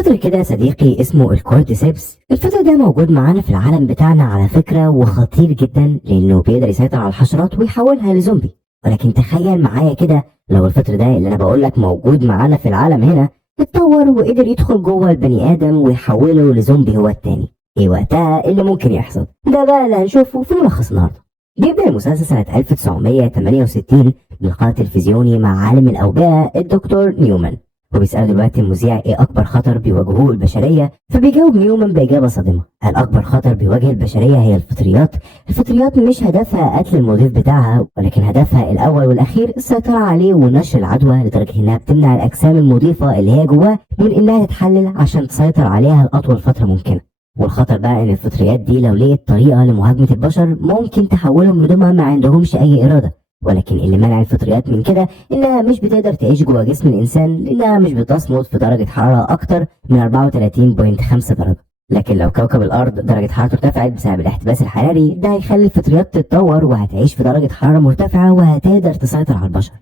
فطر كده يا صديقي اسمه الكورتيسيبس. الفطر ده موجود معانا في العالم بتاعنا على فكرة، وخطير جدا لأنه بيقدر يسيطر على الحشرات ويحولها لزومبي. ولكن تخيل معايا كده لو الفطر ده اللي أنا بقولك موجود معانا في العالم هنا اتطور وقدر يدخل جوه البني آدم ويحوله لزومبي هو التاني، ايه وقتها اللي ممكن يحصل؟ ده بقى اللي هنشوفه في ملخص النهارده. بيبدأ المسلسل سنة 1968 بلقاء تلفزيوني مع عالم الأوبئة الدكتور نيومان، وبيسأل دلوقتي المذيع ايه أكبر خطر بيواجهوه البشرية، فبيجاوب نيومان بإجابة صادمة. قال أكبر خطر بيواجه البشرية هي الفطريات. الفطريات مش هدفها قتل المضيف بتاعها، ولكن هدفها الأول والأخير السيطرة عليه ونشر العدوى، لدرجة إنها بتمنع الأجسام المضيفة اللي هي جواه من إنها تتحلل عشان تسيطر عليها لأطول فترة ممكنة. والخطر بقى ان الفطريات دي لو لقيت طريقه لمهاجمه البشر ممكن تحولهم لدمى ما عندهمش اي اراده. ولكن اللي منع الفطريات من كده انها مش بتقدر تعيش جوه جسم الانسان، لانها مش بتصمد في درجه حراره اكتر من 34.5 درجه. لكن لو كوكب الارض درجه حرارته ارتفعت بسبب الاحتباس الحراري، ده هيخلي الفطريات تتطور وهتعيش في درجه حراره مرتفعه وهتقدر تسيطر على البشر.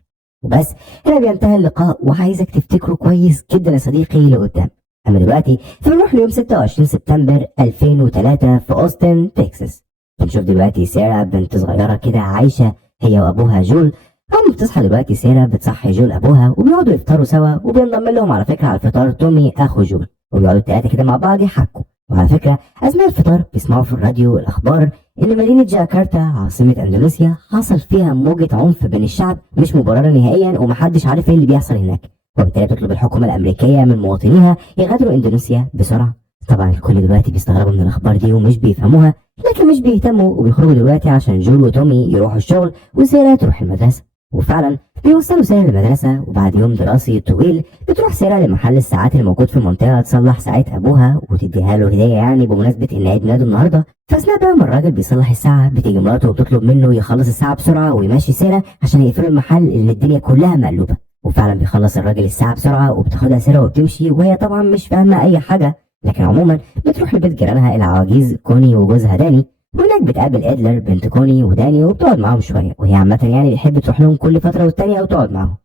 وبس هنا بينتهي اللقاء، وعايزك تفتكره كويس جدا يا صديقي لقدام. اما دلوقتي فبنروح ليوم 26 سبتمبر 2003 في اوستن تكساس. بنشوف دلوقتي سارة بنت صغيرة كده عايشة هي وابوها جول. اول ما بتصحى دلوقتي سارة بتصحي جول ابوها وبيقعدوا يفطروا سوا، وبينضم لهم على فكرة على الفطار تومي اخو جول، وبيقعدوا التلاتة كده مع بعض يحكوا. وعلى فكرة اثناء الفطار بيسمعوا في الراديو الاخبار ان مدينة جاكرتا عاصمة اندونيسيا حصل فيها موجة عنف بين الشعب مش مبررة نهائيا، ومحدش عارف ايه اللي بيحصل هناك. وبالتالي بتطلب الحكومة الأمريكية من مواطنيها يغادروا إندونيسيا بسرعة. طبعا الكل دلوقتي بيستغربوا من الأخبار دي ومش بيفهموها، لكن مش بيهتموا وبيخرجوا دلوقتي عشان جول وتومي يروحوا الشغل وسيرة تروح المدرسة. وفعلا بيوصلوا سيرة للمدرسة، وبعد يوم دراسي طويل بتروح سيرة لمحل الساعات الموجود في المنطقة تصلح ساعات أبوها وتديها له هدية، يعني بمناسبة إن عيد ميلاده النهاردة. فأثناء بقى ما الراجل بيصلح الساعة بتيجي مراته وبتطلب منه يخلص الساعة بسرعة ويمشي سيرة عشان يقفلوا المحل اللي الدنيا كلها مقلوبة. وفعلا بيخلص الراجل الساعة بسرعة وبتاخدها سيرة وبتمشي، وهي طبعا مش فاهمة أي حاجة. لكن عموما بتروح لبيت جيرانها العواجيز كوني وجوزها داني، وهناك بتقابل إدلر بنت كوني وداني وبتقعد معاهم شوية، وهي عامة يعني بتحب تروح لهم كل فترة والتانية وتقعد معاهم.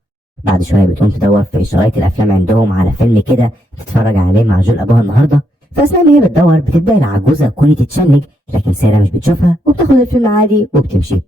بعد شوية بتقوم تدور في شرايط الأفلام عندهم على فيلم كده تتفرج عليه مع جول أبوها النهاردة. فأثناء ما هي بتدور بتبدأ العجوزة كوني تتشنج، لكن سارة مش بتشوفها وبتاخد الفيلم عادي وبتمشي.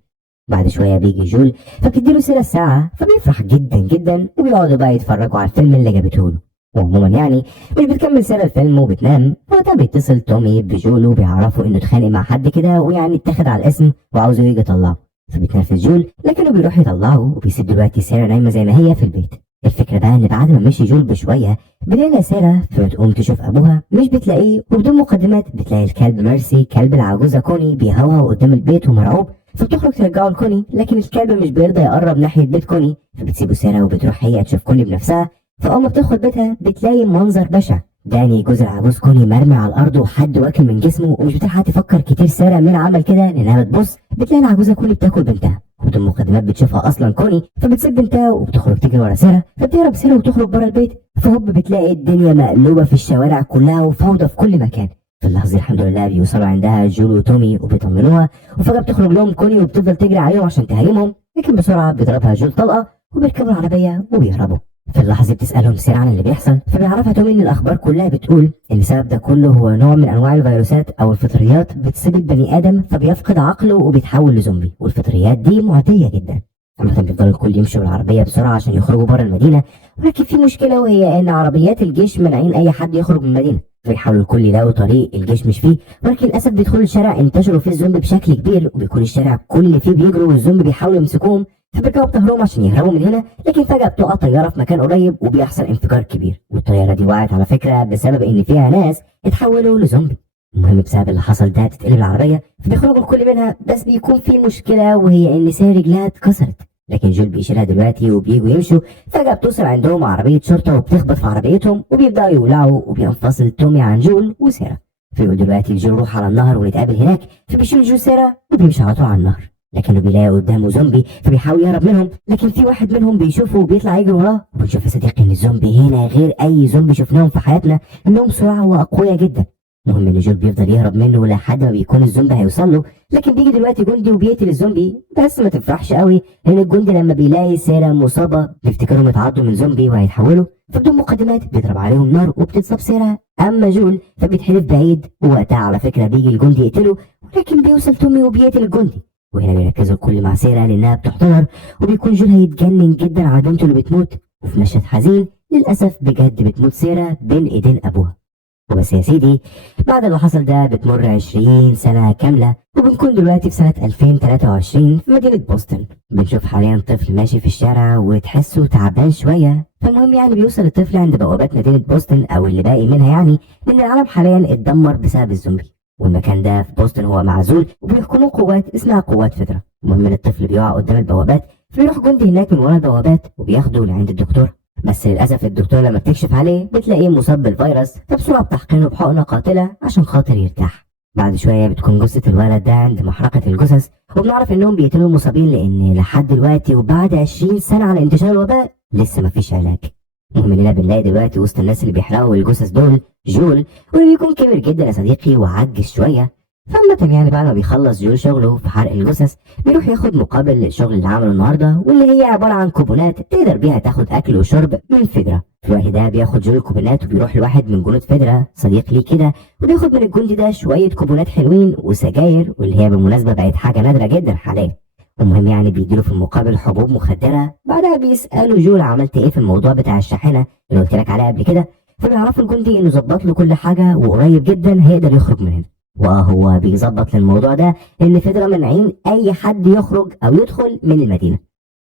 بعد شوية بيجي جول فبتديله سيرة الساعة، فبيفرح جدا جدا وبيقعدوا بقى يتفرجوا على الفيلم اللي جابته له. وعموما يعني مش بتكمل سيرة الفيلم وبتنام. وقتها بيتصل تومي بجول وبيعرفوا انه اتخانق مع حد كده ويعني اتاخد على الاسم وعاوزه يجي يطلعه. فبيتنرفز جول لكنه بيروح يطلعه، وبيسيب دلوقتي سارة نايمة زي ما هي في البيت. الفكرة بقى ان بعد ما مشي جول بشوية بتلاقي سارة فبتقوم تشوف ابوها مش بتلاقيه، وبدون مقدمات بتلاقي الكلب ميرسي كلب العجوزة كوني بيهوهو قدام البيت ومرعوب. فبتخرج ترجعه لكوني، لكن الكلب مش بيرضى يقرب ناحية بيت كوني، فبتسيبه سارة وبتروح هي تشوف كوني بنفسها. فأول ما بتدخل بيتها بتلاقي منظر بشع. داني جوز العجوز كوني مرمي على الأرض وحد واكل من جسمه، ومش بتلحق تفكر كتير سارة مين عمل كده، لأنها بتبص بتلاقي العجوزة كوني بتاكل بنتها، وبدون مقدمات بتشوفها أصلا كوني. فبتسيب بنتها وبتخرج تجري ورا سارة، فبتهرب سارة وتخرج بره البيت. فهوب بتلاقي الدنيا مقلوبة في الشوارع كلها وفوضى في كل مكان. في اللحظة الحمد لله بيوصلوا عندها جول وتومي وبيطمنوها، وفجأة بتخرج لهم كوني وبتفضل تجري عليهم عشان تهاجمهم، لكن بسرعة بيضربها جول طلقة وبيركبوا العربية وبيهربوا. في اللحظة بتسألهم سارة عن اللي بيحصل، فبيعرفها تومي ان الاخبار كلها بتقول ان السبب ده كله هو نوع من انواع الفيروسات او الفطريات بتصيب البني ادم فبيفقد عقله وبيتحول لزومبي، والفطريات دي معدية جدا. عامة بيفضلوا الكل يمشوا بالعربية بسرعة عشان يخرجوا بره المدينة، ولكن في مشكلة وهي ان عربيات الجيش مانعين اي حد يخرج من المدينة. فيحاولوا الكل يلاقوا طريق الجيش مش فيه، ولكن للاسف بيدخلوا الشارع انتشروا فيه الزومبي بشكل كبير، وبيكون الشارع كل اللي فيه بيجروا والزومبي بيحاولوا يمسكوهم. فبيرجعوا بظهرهم عشان يهربوا من هنا، لكن فجأة بتقع طيارة في مكان قريب وبيحصل انفجار كبير، والطيارة دي وقعت على فكرة بسبب ان فيها ناس اتحولوا لزومبي. المهم بسبب اللي حصل ده تتقلب العربية، فبيخرجوا الكل منها، بس بيكون في مشكلة وهي ان سارة رجلها اتكسرت. لكن جول بيشيلها دلوقتي وبييجوا يمشوا. فجأة بتوصل عندهم عربية شرطة وبتخبط في عربيتهم وبيبدأوا يولعوا، وبينفصل تومي عن جول وسارة. فيقول دلوقتي لجول روح على النهر ونتقابل هناك، فبيشيل جول سارة وبيمشي على طول على النهر، لكنه بيلاقي قدامه زومبي فبيحاول يهرب منهم، لكن في واحد منهم بيشوفه وبيطلع يجري وراه. وبنشوف يا صديقي ان الزومبي هنا غير اي زومبي شفناهم في حياتنا، انهم سرعة واقوياء جدا. المهم ان جول بيفضل يهرب منه لحد ما بيكون الزومبي هيوصل له، لكن بيجي دلوقتي جندي وبيقتل الزومبي. بس ما تفرحش قوي لان الجندي لما بيلاقي سيرة مصابه بيفتكرهم اتعضوا من زومبي وهيتحولوا، فبدون مقدمات بيضرب عليهم نار وبتتصاب سيرة. اما جول فبيتحدف بعيد، ووقتها على فكره بيجي الجندي يقتله، ولكن بيوصل تومي وبيقتل الجندي. وهنا بيركزوا الكل مع سيرة لانها بتحتضر، وبيكون جول هيتجنن جدا على بنته اللي بتموت. وفي مشهد حزين للاسف بجد بتموت سيرة بين ايدين ابوها. وبس يا سيدي، بعد اللي حصل ده بتمر 20 سنة كاملة، وبنكون دلوقتي في سنة 2023 في مدينة بوسطن. بنشوف حاليا طفل ماشي في الشارع وتحسه تعبان شوية. فالمهم يعني بيوصل الطفل عند بوابات مدينة بوسطن أو اللي باقي منها، يعني لأن العالم حاليا اتدمر بسبب الزومبي، والمكان ده في بوسطن هو معزول وبيحكموه قوات اسمها قوات فيدرا. المهم إن الطفل بيقع قدام البوابات، فبيروح جندي هناك من ورا البوابات وبياخده لعند الدكتور. بس للأسف الدكتور لما بتكشف عليه بتلاقيه مصاب بالفيروس، فبسرعة بتحقنه بحقنة قاتلة عشان خاطر يرتاح. بعد شوية بتكون جثة الولد ده عند محرقة الجثث، وبنعرف إنهم بيقتلوا المصابين لأن لحد دلوقتي وبعد 20 سنة على انتشار الوباء لسه مفيش علاج. المهم إننا بنلاقي دلوقتي وسط الناس اللي بيحرقوا الجثث دول جول، واللي بيكون كبر جدا يا صديقي وعجز شوية. فعامة يعني بعد ما بيخلص جول شغله في حرق الجثث بيروح ياخد مقابل الشغل اللي عمله النهارده، واللي هي عبارة عن كوبونات تقدر بيها تاخد أكل وشرب من فيدرا. في الوقت ده بياخد جول الكوبونات وبيروح لواحد من جنود فيدرا صديق ليه كده، وبياخد من الجندي ده شوية كوبونات حلوين وسجاير، واللي هي بالمناسبة بقت حاجة نادرة جدا حاليا. المهم يعني بيديله في المقابل حبوب مخدرة. بعدها بيسأله جول عملت ايه في الموضوع بتاع الشاحنة اللي قلت لك عليها قبل كده، فبيعرفوا الجندي انه ظبط له كل حاجة وقريب جدا هيقدر يخرج من هنا. وهو بيظبط للموضوع ده ان فيدرا منعين اي حد يخرج او يدخل من المدينه.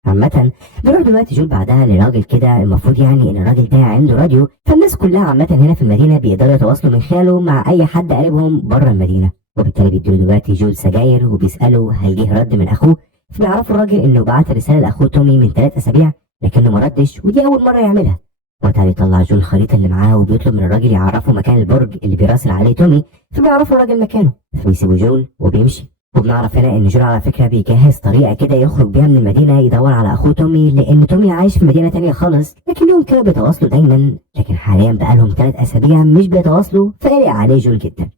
عامة بيروح دلوقتي جول بعدها لراجل كده، المفروض يعني ان الراجل ده عنده راديو، فالناس كلها عامة هنا في المدينة بيقدروا يتواصلوا من خلاله مع اي حد قريبهم بره المدينة. وبالتالي بيديله دلوقتي جول سجاير وبيسأله هل جه رد من اخوه، فبيعرفوا الراجل انه بعت رسالة لاخوه تومي من 3 اسابيع لكنه ما ردش، ودي اول مرة يعملها. وقتها بيطلع جول الخريطة اللي معاه وبيطلب من الراجل يعرفه مكان البرج اللي بيراسل عليه تومي، فبيعرفوا الراجل مكانه، فبيسيبوا جول وبيمشي. وبنعرف هنا ان جول على فكرة بيجهز طريقة كده يخرج بيها من المدينة يدور على اخوه تومي، لان تومي عايش في مدينة تانية خالص، لكنهم كانوا بيتواصلوا دايما، لكن حاليا بقالهم 3 اسابيع مش بيتواصلوا، فقلق عليه جول جدا.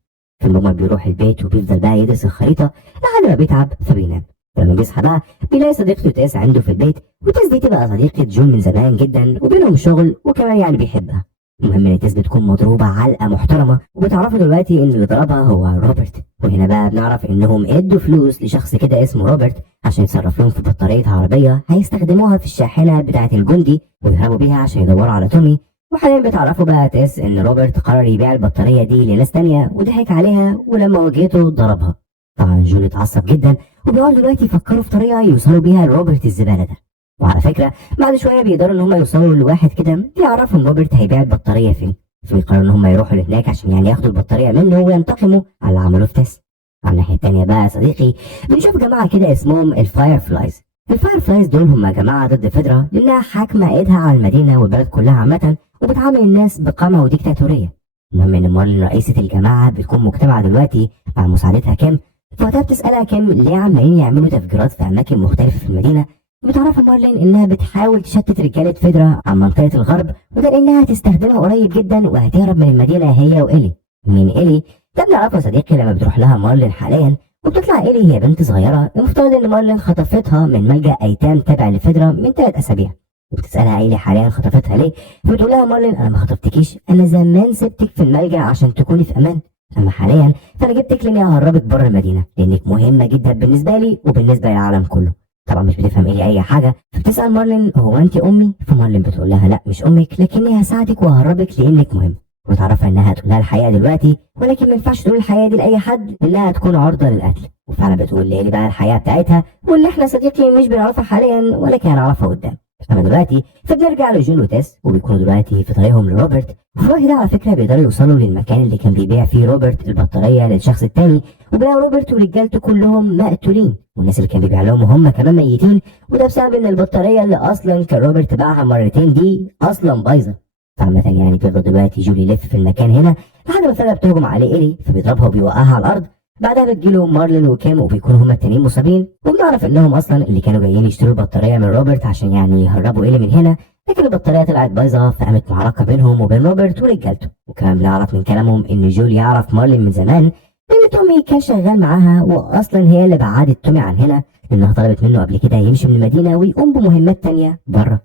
فالمهم بيروح البيت وبيفضل بقى يدرس الخريطة لحد ما بيتعب فبينام. لما بيصحى بقى بيلاقي صديقته تيس عنده في البيت، وتيس دي تبقى صديقة جول من زمان جدا وبينهم شغل وكمان يعني بيحبها. المهم ان تيس بتكون مضروبة علقة محترمة، وبتعرفوا دلوقتي ان اللي ضربها هو روبرت. وهنا بقى بنعرف انهم ادوا فلوس لشخص كده اسمه روبرت عشان يتصرف لهم في بطارية عربية هيستخدموها في الشاحنة بتاعة الجندي ويهربوا بيها عشان يدوروا على تومي. وحاليا بتعرفوا بقى تيس ان روبرت قرر يبيع البطارية دي لناس تانية وضحك عليها، ولما واجهته ضربها. طبعا جول اتعصب جدا وبيقعدوا دلوقتي يفكروا في طريقة يوصلوا بيها لروبرت الزبالة ده. وعلى فكرة بعد شوية بيقدروا ان هم يوصلوا لواحد كده يعرفهم روبرت هيبيع البطارية فين، فبيقرروا ان هم يروحوا لهناك عشان يعني ياخدوا البطارية منه وينتقموا على اللي عملوه في تيس. على الناحية التانية بقى يا صديقي بنشوف جماعة كده اسمهم الفاير فلايز. الفاير فلايز دول هم جماعة ضد فيدرا لانها حاكمة ايدها على المدينة والبلد كلها عامة، وبتعامل الناس بقمع وديكتاتورية. المهم ان مارلين رئيسة الجماعة بتكون مجتمعة دلوقتي مع مساعدتها كيم، فوقتها بتسألها كيم ليه عمالين يعملوا تفجيرات في أماكن مختلفة في المدينة. بتعرف مارلين إنها بتحاول تشتت رجالة فيدرا عن منطقة الغرب، وده لأنها هتستخدمها قريب جدا وهتهرب من المدينة هي وإيلي. مين إيلي؟ ده بنعرفه صديقي لما بتروح لها مارلين حاليا، وبتطلع إيلي هي بنت صغيرة المفترض إن مارلين خطفتها من ملجأ أيتام تابع لفيدرا من 3 أسابيع. وبتسألها إيلي حاليا خطفتها ليه؟ فبتقول لها مارلين أنا ما خطفتكيش، أنا زمان سبتك في الملجأ عشان تكوني في أمان، اما حاليا فانا جبتك لاني ههربك بره المدينه لانك مهمه جدا بالنسبه لي وبالنسبه للعالم كله. طبعا مش بتفهم ايه اي حاجه، فبتسال مارلين هو انت امي؟ فمارلين بتقول لها لا مش امك، لكني هساعدك وههربك لانك مهم. وتعرفها انها تقول لها الحقيقه دلوقتي، ولكن ما ينفعش تقول الحقيقه دي لاي حد لانها تكون عرضه للقتل. وفعلا بتقول لي بقى الحقيقه بتاعتها، واللي احنا صديقي مش بنعرفها حاليا ولكن هنعرفها قدام. اما دلوقتي فبنرجع لجون وتيس وبيكونوا دلوقتي في طريقهم لروبرت. وفي الوقت ده على فكره بيقدروا يوصلوا للمكان اللي كان بيبيع فيه روبرت البطاريه للشخص التاني، وبيلاقوا روبرت ورجالته كلهم مقتولين، والناس اللي كان بيبيع لهم هم كمان ميتين، وده بسبب ان البطاريه اللي اصلا كان روبرت باعها مرتين دي اصلا بايظه. فعامة يعني بيفضل دلوقتي جولي يلف في المكان هنا لحد ما فجأة بتهجم عليه إيلي، فبيضربها وبيوقعها على الأرض. بعدها بتجيله مارلين وكيم وبيكونوا هما التانيين مصابين، وبنعرف انهم اصلا اللي كانوا جايين يشتروا البطاريه من روبرت عشان يعني يهربوا إيلي من هنا، لكن البطاريه طلعت بايظه، فقامت معركه بينهم وبين روبرت ورجالته. وكمان بنعرف من كلامهم ان جول يعرف مارلين من زمان لان تومي كان شغال معاها، واصلا هي اللي بعدت تومي عن هنا لانها طلبت منه قبل كده يمشي من المدينه ويقوم بمهمات تانية بره.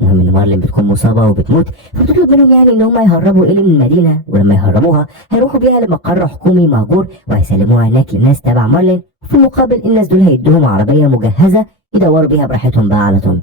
المهم ان مارلين بتكون مصابه وبتموت، فبتطلب منهم يعني ان هم يهربوا إيلي من المدينه، ولما يهربوها هيروحوا بيها لمقر حكومي مهجور وهيسلموها هناك للناس تبع مارلين، وفي المقابل الناس دول هيدوهم عربيه مجهزه يدوروا بيها براحتهم بقى على تومي.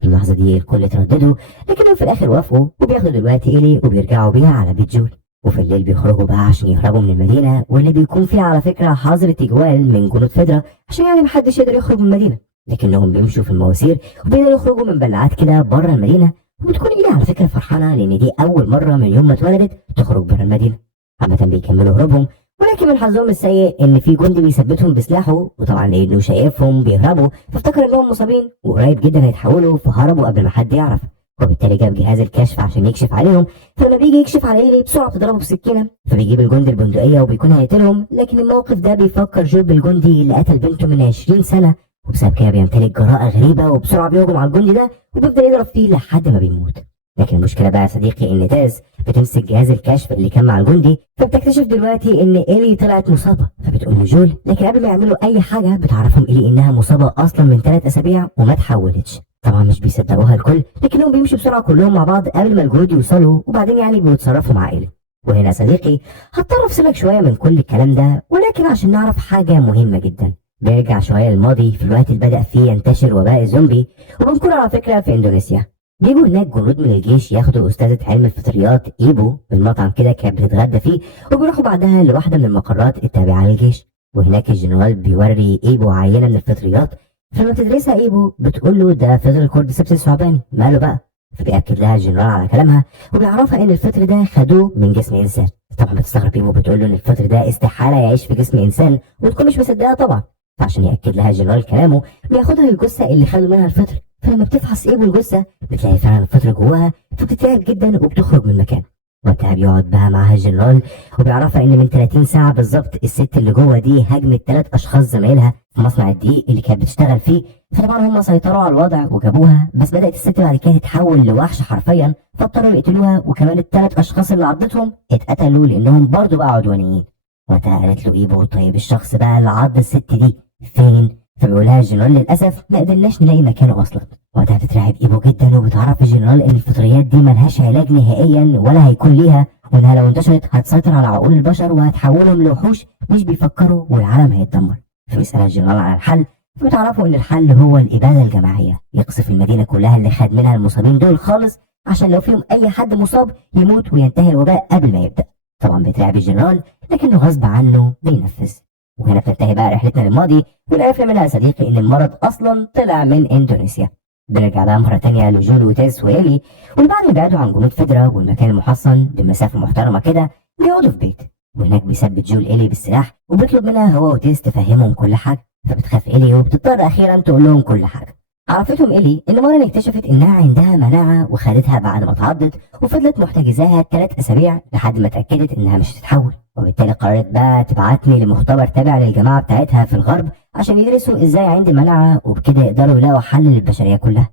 في اللحظه دي الكل اترددوا لكنهم في الاخر وافقوا وبياخدوا دلوقتي إيلي وبيرجعوا بيها على بيت جول. وفي الليل بيخرجوا بقى عشان يهربوا من المدينه، واللي بيكون فيها على فكره حظر تجوال من جنود فيدرا عشان يعني محدش يقدر يخرج من المدينه، لكنهم بيمشوا في المواسير وبيقدروا يخرجوا من بلعات كده بره المدينه. وبتكون إيلي على فكره فرحانه لان دي اول مره من يوم ما اتولدت تخرج بره المدينه. عامه بيكملوا هروبهم، ولكن من حظهم السيء ان في جندي بيثبتهم بسلاحه، وطبعا لانه شايفهم بيهربوا فافتكر انهم مصابين وقريب جدا هيتحولوا، فهربوا قبل ما حد يعرف. وبالتالي جاب جهاز الكشف عشان يكشف عليهم، فلما بيجي يكشف على إيلي بسرعه بتضربه بسكينه، فبيجيب الجندي البندقيه وبيكون هيقتلهم. لكن الموقف ده بيفكر جول بالجندي اللي قتل بنته من 20 سنه، وبسبب كده بيمتلك جراءه غريبه وبسرعه بيهجم على الجندي ده وبيفضل يضرب فيه لحد ما بيموت. لكن المشكله بقى يا صديقي ان تاز بتمسك جهاز الكشف اللي كان مع الجندي، فبتكتشف دلوقتي ان إيلي طلعت مصابه، فبتقول لجول، لكن قبل ما يعملوا اي حاجه بتعرفهم إيلي انها مصابه اصلا من 3 اسابيع وما اتحولتش. طبعا مش بيصدقوها الكل، لكنهم بيمشوا بسرعه كلهم مع بعض قبل ما الجنود يوصلوا، وبعدين يعني بيتصرفوا مع إيلي. وهنا يا صديقي هضطر افصلك شويه من كل الكلام ده، ولكن عشان نعرف حاجه مهمه جدا. بيرجع شويه للماضي في الوقت اللي بدأ فيه ينتشر وباء الزومبي، وبنكون على فكره في اندونيسيا. بيجوا هناك جنود من الجيش ياخدوا استاذة علم الفطريات ايبو من مطعم كده كانت بتتغدى فيه، وبيروحوا بعدها لواحده من المقرات التابعه للجيش. وهناك الجنرال بيوري ايبو عينه من الفطريات، فلما تدرسها ايبو بتقول له ده فطر الكورديسبس الثعباني، ماله بقى؟ فبيأكد لها الجنرال على كلامها وبيعرفها ان الفطر ده خدوه من جسم انسان. طبعا بتستغرب ايبو، بتقول له ان الفطر ده استحاله يعيش في جسم انسان، وتكون مش مصدقه طبعا. فعشان يأكد لها الجنرال كلامه بياخدها للجثه اللي خدوا منها الفطر، فلما بتفحص ايبو الجثه بتلاقي فعلا الفطر جواها، فبتترعب جدا وبتخرج من المكان. وقتها بيقعد بقى معاها الجنرال وبيعرفها ان من 30 ساعه بالظبط الست اللي جوه دي هاجمت 3 اشخاص زمايلها في مصنع الدقيق اللي كانت بتشتغل فيه. فطبعا هم سيطروا على الوضع وجابوها، بس بدات الست بعد كده تتحول لوحش حرفيا، فاضطروا يقتلوها، وكمان ال3 اشخاص اللي عضتهم اتقتلوا لانهم برضه بقى عدوانيين. وقتها قالت له ايبو، طيب الشخص بقى اللي عض الست دي فين؟ فبيقولها الجنرال للاسف ما قدرناش نلاقي مكانه اصلا. وقتها بتترعب ايبو جدا وبتعرف الجنرال ان الفطريات دي ملهاش علاج نهائيا ولا هيكون ليها، وانها لو انتشرت هتسيطر على عقول البشر وهتحولهم لوحوش مش بيفكروا والعالم هيتدمر. فبيسألها الجنرال على الحل، فبتعرفوا ان الحل هو الاباده الجماعيه، يقصف المدينه كلها اللي خد منها المصابين دول خالص عشان لو فيهم اي حد مصاب يموت وينتهي الوباء قبل ما يبدا. طبعا بيترعب الجنرال لكنه غصب عنه بينفذ. وهنا بتنتهي بقى رحلتنا للماضي، والعرفنا منها يا صديقي ان المرض اصلا طلع من اندونيسيا. بنرجع بقى مرة تانية لجول وتيس وإيلي، واللي بعد ما بعدوا عن جنود فيدرا والمكان المحصن بمسافة محترمة كده بيقعدوا في بيت، وهناك بيثبت جول إيلي بالسلاح وبيطلب منها هو وتيس تفهمهم كل حاجة. فبتخاف إيلي وبتضطر أخيرا تقول لهم كل حاجة. عرفتهم إيلي إن مارين اكتشفت إنها عندها مناعة وخدتها بعد ما اتعضت، وفضلت محتجزاها 3 أسابيع لحد ما اتأكدت إنها مش هتتحول. وبالتالي قررت بقى تبعتني لمختبر تابع للجماعة بتاعتها في الغرب عشان يدرسوا ازاي عندي مناعة وبكده يقدروا يلاقوا حل للبشرية كلها.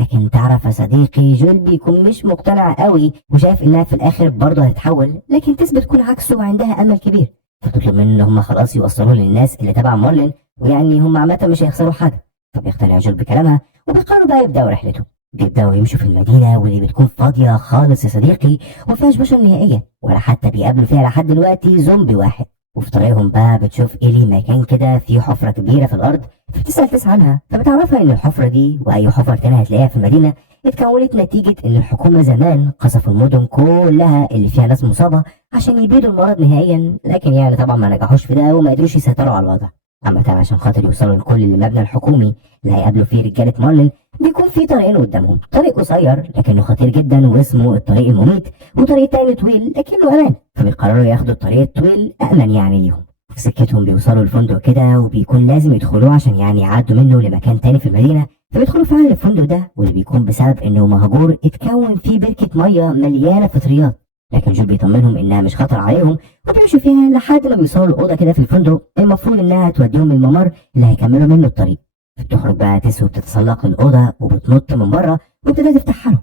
لكن تعرف يا صديقي جول بيكون مش مقتنع قوي وشايف انها في الاخر برضه هتتحول، لكن تيس بتكون عكسه وعندها امل كبير، فتطلب منه ان هم خلاص يوصلوا للناس اللي تبع مارلين، ويعني هم عامة مش هيخسروا حاجة. فبيقتنع جول بكلامها وبيقرروا بقى يبداوا رحلتهم. بيبداوا يمشوا في المدينة واللي بتكون فاضية خالص يا صديقي ومفيهاش بشر نهائيا، ولا حتى بيقابلوا فيها لحد دلوقتي زومبي واحد. وفي طريقهم بقى بتشوف إيلي مكان كده فيه حفرة كبيرة في الأرض، فبتسأل تيس عنها، فبتعرفها إن الحفرة دي وأي حفر تانية هتلاقيها في المدينة اتكونت نتيجة إن الحكومة زمان قصفوا المدن كلها اللي فيها ناس مصابة عشان يبيدوا المرض نهائيا، لكن يعني طبعا ما نجحوش في ده وما قدروش يسيطروا على الوضع. عامة عشان خاطر يوصلوا لكل المبنى الحكومي اللي هيقابلوا فيه رجالة مارلين بيكون في طريقين قدامهم، طريق قصير لكنه خطير جدا واسمه الطريق المميت، وطريق تاني طويل لكنه امان. فبيقرروا ياخدوا الطريق الطويل امن يعني ليهم. في سكتهم بيوصلوا الفندق كده وبيكون لازم يدخلوه عشان يعني يعدوا منه لمكان تاني في المدينة. فبيدخلوا فعلا الفندق ده واللي بيكون بسبب انه مهجور اتكون فيه بركة مية مليانة فطريات، لكن جول بيطمنهم انها مش خطر عليهم وبيمشوا فيها لحد ما بيوصلوا الأوضة كده في الفندق المفروض انها توديهم الممر اللي هيكملوا منه الطريق. بتخرج بقى تيس وبتتسلق الأوضة وبتنط من بره وبتبدأ تفتحها له.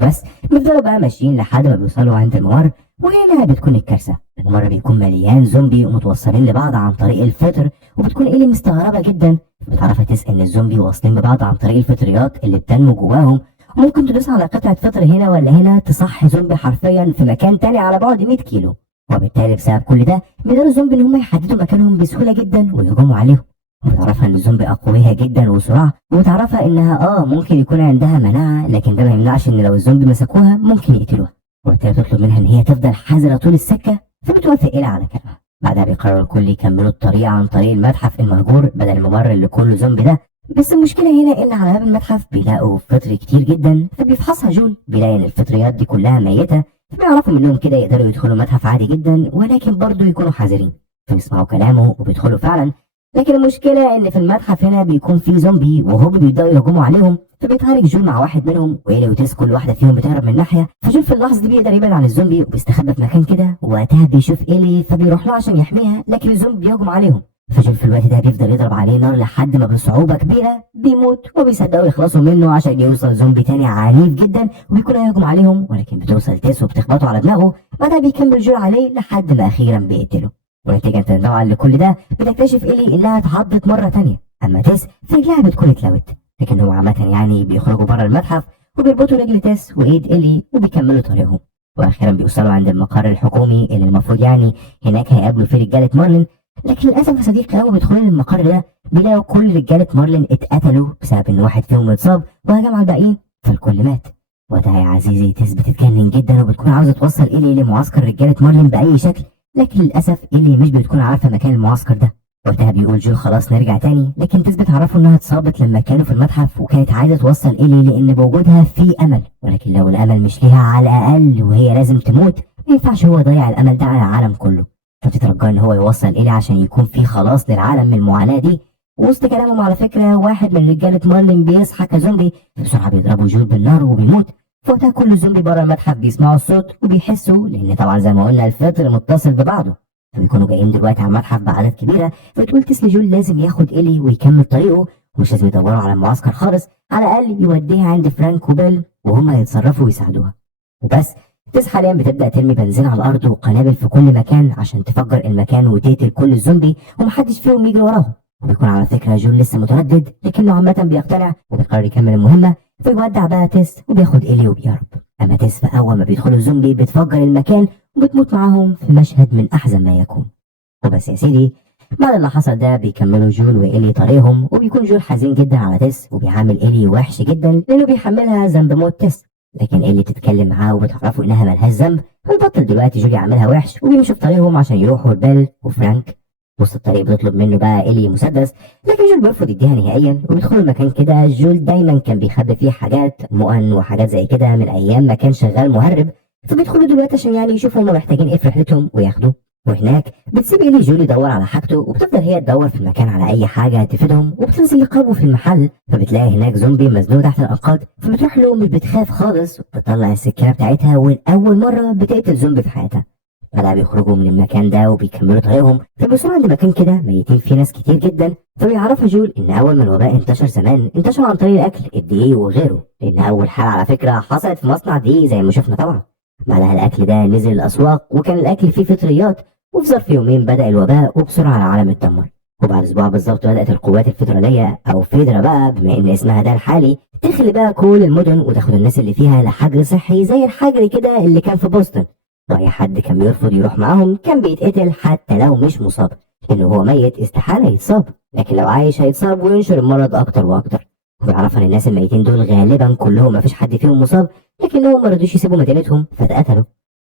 بس بيفضلوا بقى ماشيين لحد ما بيوصلوا عند الممر، وهنا بتكون الكارثه. الممر بيكون مليان زومبي ومتوصلين لبعض عن طريق الفطر، وبتكون إيلي مستغربه جدا. بتعرف تسأل ان الزومبي واصلين ببعض عن طريق الفطريات اللي بتنمو جواهم، وممكن تدوس على قطعه فطر هنا ولا هنا تصح زومبي حرفيا في مكان تاني على بعد 100 كيلو. وبالتالي بسبب كل ده بيقدروا الزومبي ان هم يحددوا مكانهم بسهوله جدا ويهجموا عليهم. وبتعرفها ان الزومبي اقوياء جدا وسرعه، وبتعرفها انها ممكن يكون عندها مناعه، لكن ده ما يمنعش ان لو الزومبي مسكوها ممكن يقتلوها. وبالتالي بتطلب منها ان هي تفضل حذره طول السكه، فبتوافق إيلا على كلامها. بعدها بيقرروا الكل يكملوا الطريق عن طريق المتحف المهجور بدل الممر اللي كله زومبي ده. بس المشكله هنا ان على باب المتحف بيلاقوا فطر كتير جدا، فبيفحصها جول بيلاقي ان الفطريات دي كلها ميته، فبيعرفوا منهم كده يقدروا يدخلوا متحف عادي جدا، ولكن برضه يكونوا حذرين. فبيسمعوا كلامه وبيدخلوا فعلا. لكن المشكله ان في المتحف هنا بيكون في زومبي وهم بيبداوا يهجموا عليهم، فبيتعارك جول مع واحد منهم، وإيلي وتيس كل واحده فيهم بتهرب من ناحيه. فجول في اللحظه دي بيقدر يبعد عن الزومبي وبيستخبى في مكان كده، ووقتها بيشوف إيلي فبيروح له عشان يحميها، لكن الزومبي بيهجم عليهم. فجول في الوقت ده بيفضل يضرب عليه نار لحد ما بصعوبه كبيره بيموت، وبيصدقوا يخلصوا منه عشان يوصل زومبي تاني عنيف جدا وبيكون هيهجم عليهم، ولكن بتوصل تيس وبتخبطه على دماغه. بعدها بيكمل جول عليه لحد ما اخيرا بيقتله. ونتيجة طبعا لكل ده بتكتشف إيلي إنها اتعضت مرة تانية، أما تيس فرجلها بتكون اتلوت. لكن هم عامة يعني بيخرجوا بره المتحف وبيربطوا رجل تيس وإيد إيلي وبيكملوا طريقهم. وأخيرا بيوصلوا عند المقر الحكومي اللي المفروض يعني هناك هيقابلوا فيه رجالة مارلين. لكن للأسف يا صديقي أول ما بيدخلوا المقر ده بيلاقوا كل رجالة مارلين اتقتلوا بسبب إن واحد فيهم اتصاب وهجم على الباقيين، فالكل مات. وقتها يا عزيزي تيس بتتجنن جدا وبتكون عاوزة توصل إيلي لمعسكر رجالة مارلين بأي شكل، لكن للأسف إيلي مش بتكون عارفة مكان المعسكر ده. وقتها بيقول جول خلاص نرجع تاني، لكن تيس بتعرفه إنها اتصابت لما كانوا في المتحف وكانت عايزة توصل إيلي لأن بوجودها في أمل، ولكن لو الأمل مش ليها على الأقل وهي لازم تموت ما ينفعش هو يضيع الأمل ده على العالم كله. فبتترجى إن هو يوصل إيلي عشان يكون في خلاص للعالم من المعاناة دي. وسط كلامهم على فكرة واحد من رجالة مارلين بيصحى كزومبي، بسرعة بيضربوا جول بالنار وبيموت. فوقتها كل الزومبي بره المتحف بيسمعوا الصوت وبيحسوا، لأن طبعا زي ما قلنا الفطر متصل ببعضه. فبيكونوا جايين دلوقتي على المتحف بعدد كبيرة، فتقول تيس لجول لازم ياخد إيلي ويكمل طريقه، ومش لازم يدوروا على المعسكر خالص، على الأقل يوديها عند فرانك وبيل وهم يتصرفوا ويساعدوها. وبس تيس حاليا بتبدأ ترمي بنزين على الأرض وقنابل في كل مكان عشان تفجر المكان وتقتل كل الزومبي ومحدش فيهم يجري وراهم. وبيكون على فكرة جول لسه متردد، لكنه عامة بيقتنع وبيقرر يكمل المهمة. فيودع بقى تيس وبياخد إيلي وبيهرب. أما تيس فأول ما بيدخلوا الزومبي بتفجر المكان وبتموت معاهم في مشهد من أحزن ما يكون. وبس يا سيدي بعد اللي حصل ده بيكملوا جول وإيلي طريقهم، وبيكون جول حزين جدا على تيس وبيعامل إيلي وحش جدا لأنه بيحملها ذنب موت تيس. لكن إيلي بتتكلم معاه وبتعرفوا إنها ملهاش ذنب، فبيبطل دلوقتي جول يعملها وحش وبيمشوا في طريقهم عشان يروحوا لبيل وفرانك. وسط الطريق بتطلب منه بقى إيلي مسدس، لكن جول بيرفض يديها نهائيا. وبيدخلوا المكان كده جول دايما كان بيخبي فيه حاجات مؤن وحاجات زي كده من أيام ما كان شغال مهرب، فبيدخلوا دلوقتي عشان يعني يشوفوا هما محتاجين إيه في رحلتهم وياخدوه. وهناك بتسيب إيلي جول يدور على حاجته، وبتفضل هي تدور في المكان على أي حاجة تفيدهم، وبتنزل يقابوا في المحل. فبتلاقي هناك زومبي مزنوق تحت الأنقاض، فبتروح له مش بتخاف خالص وبتطلع السكينة بتاعتها والأول مرة بتقتل زومبي في حياتها. بعدها بيخرجوا من المكان ده وبيكملوا طريقهم، فبيوصلوا عند مكان كده ميتين فيه ناس كتير جدا. فبيعرفوا جول ان اول ما الوباء انتشر زمان انتشر عن طريق الاكل الدقيق وغيره، لان اول حاله على فكره حصلت في مصنع دقيق زي ما شفنا طبعا. بعدها الاكل ده نزل الاسواق وكان الاكل فيه فطريات، وفي ظرف يومين بدا الوباء وبسرعه العالم اتدمر. وبعد اسبوع بالظبط بدات القوات الفيدراليه او فيدرا بقى بما ان اسمها ده الحالي تخلي بقى كل المدن وتاخد الناس اللي فيها لحجر صحي زي الحجر كده اللي كان في بوسطن. واي حد كان بيرفض يروح معاهم كان بيتقتل حتى لو مش مصاب، لانه هو ميت استحاله يتصاب، لكن لو عايش هيتصاب وينشر المرض اكتر واكتر. وبيعرفوا ان الناس الميتين دول غالبا كلهم مفيش حد فيهم مصاب، لكنهم ما رضوش يسيبوا مدينتهم فاتقتلوا.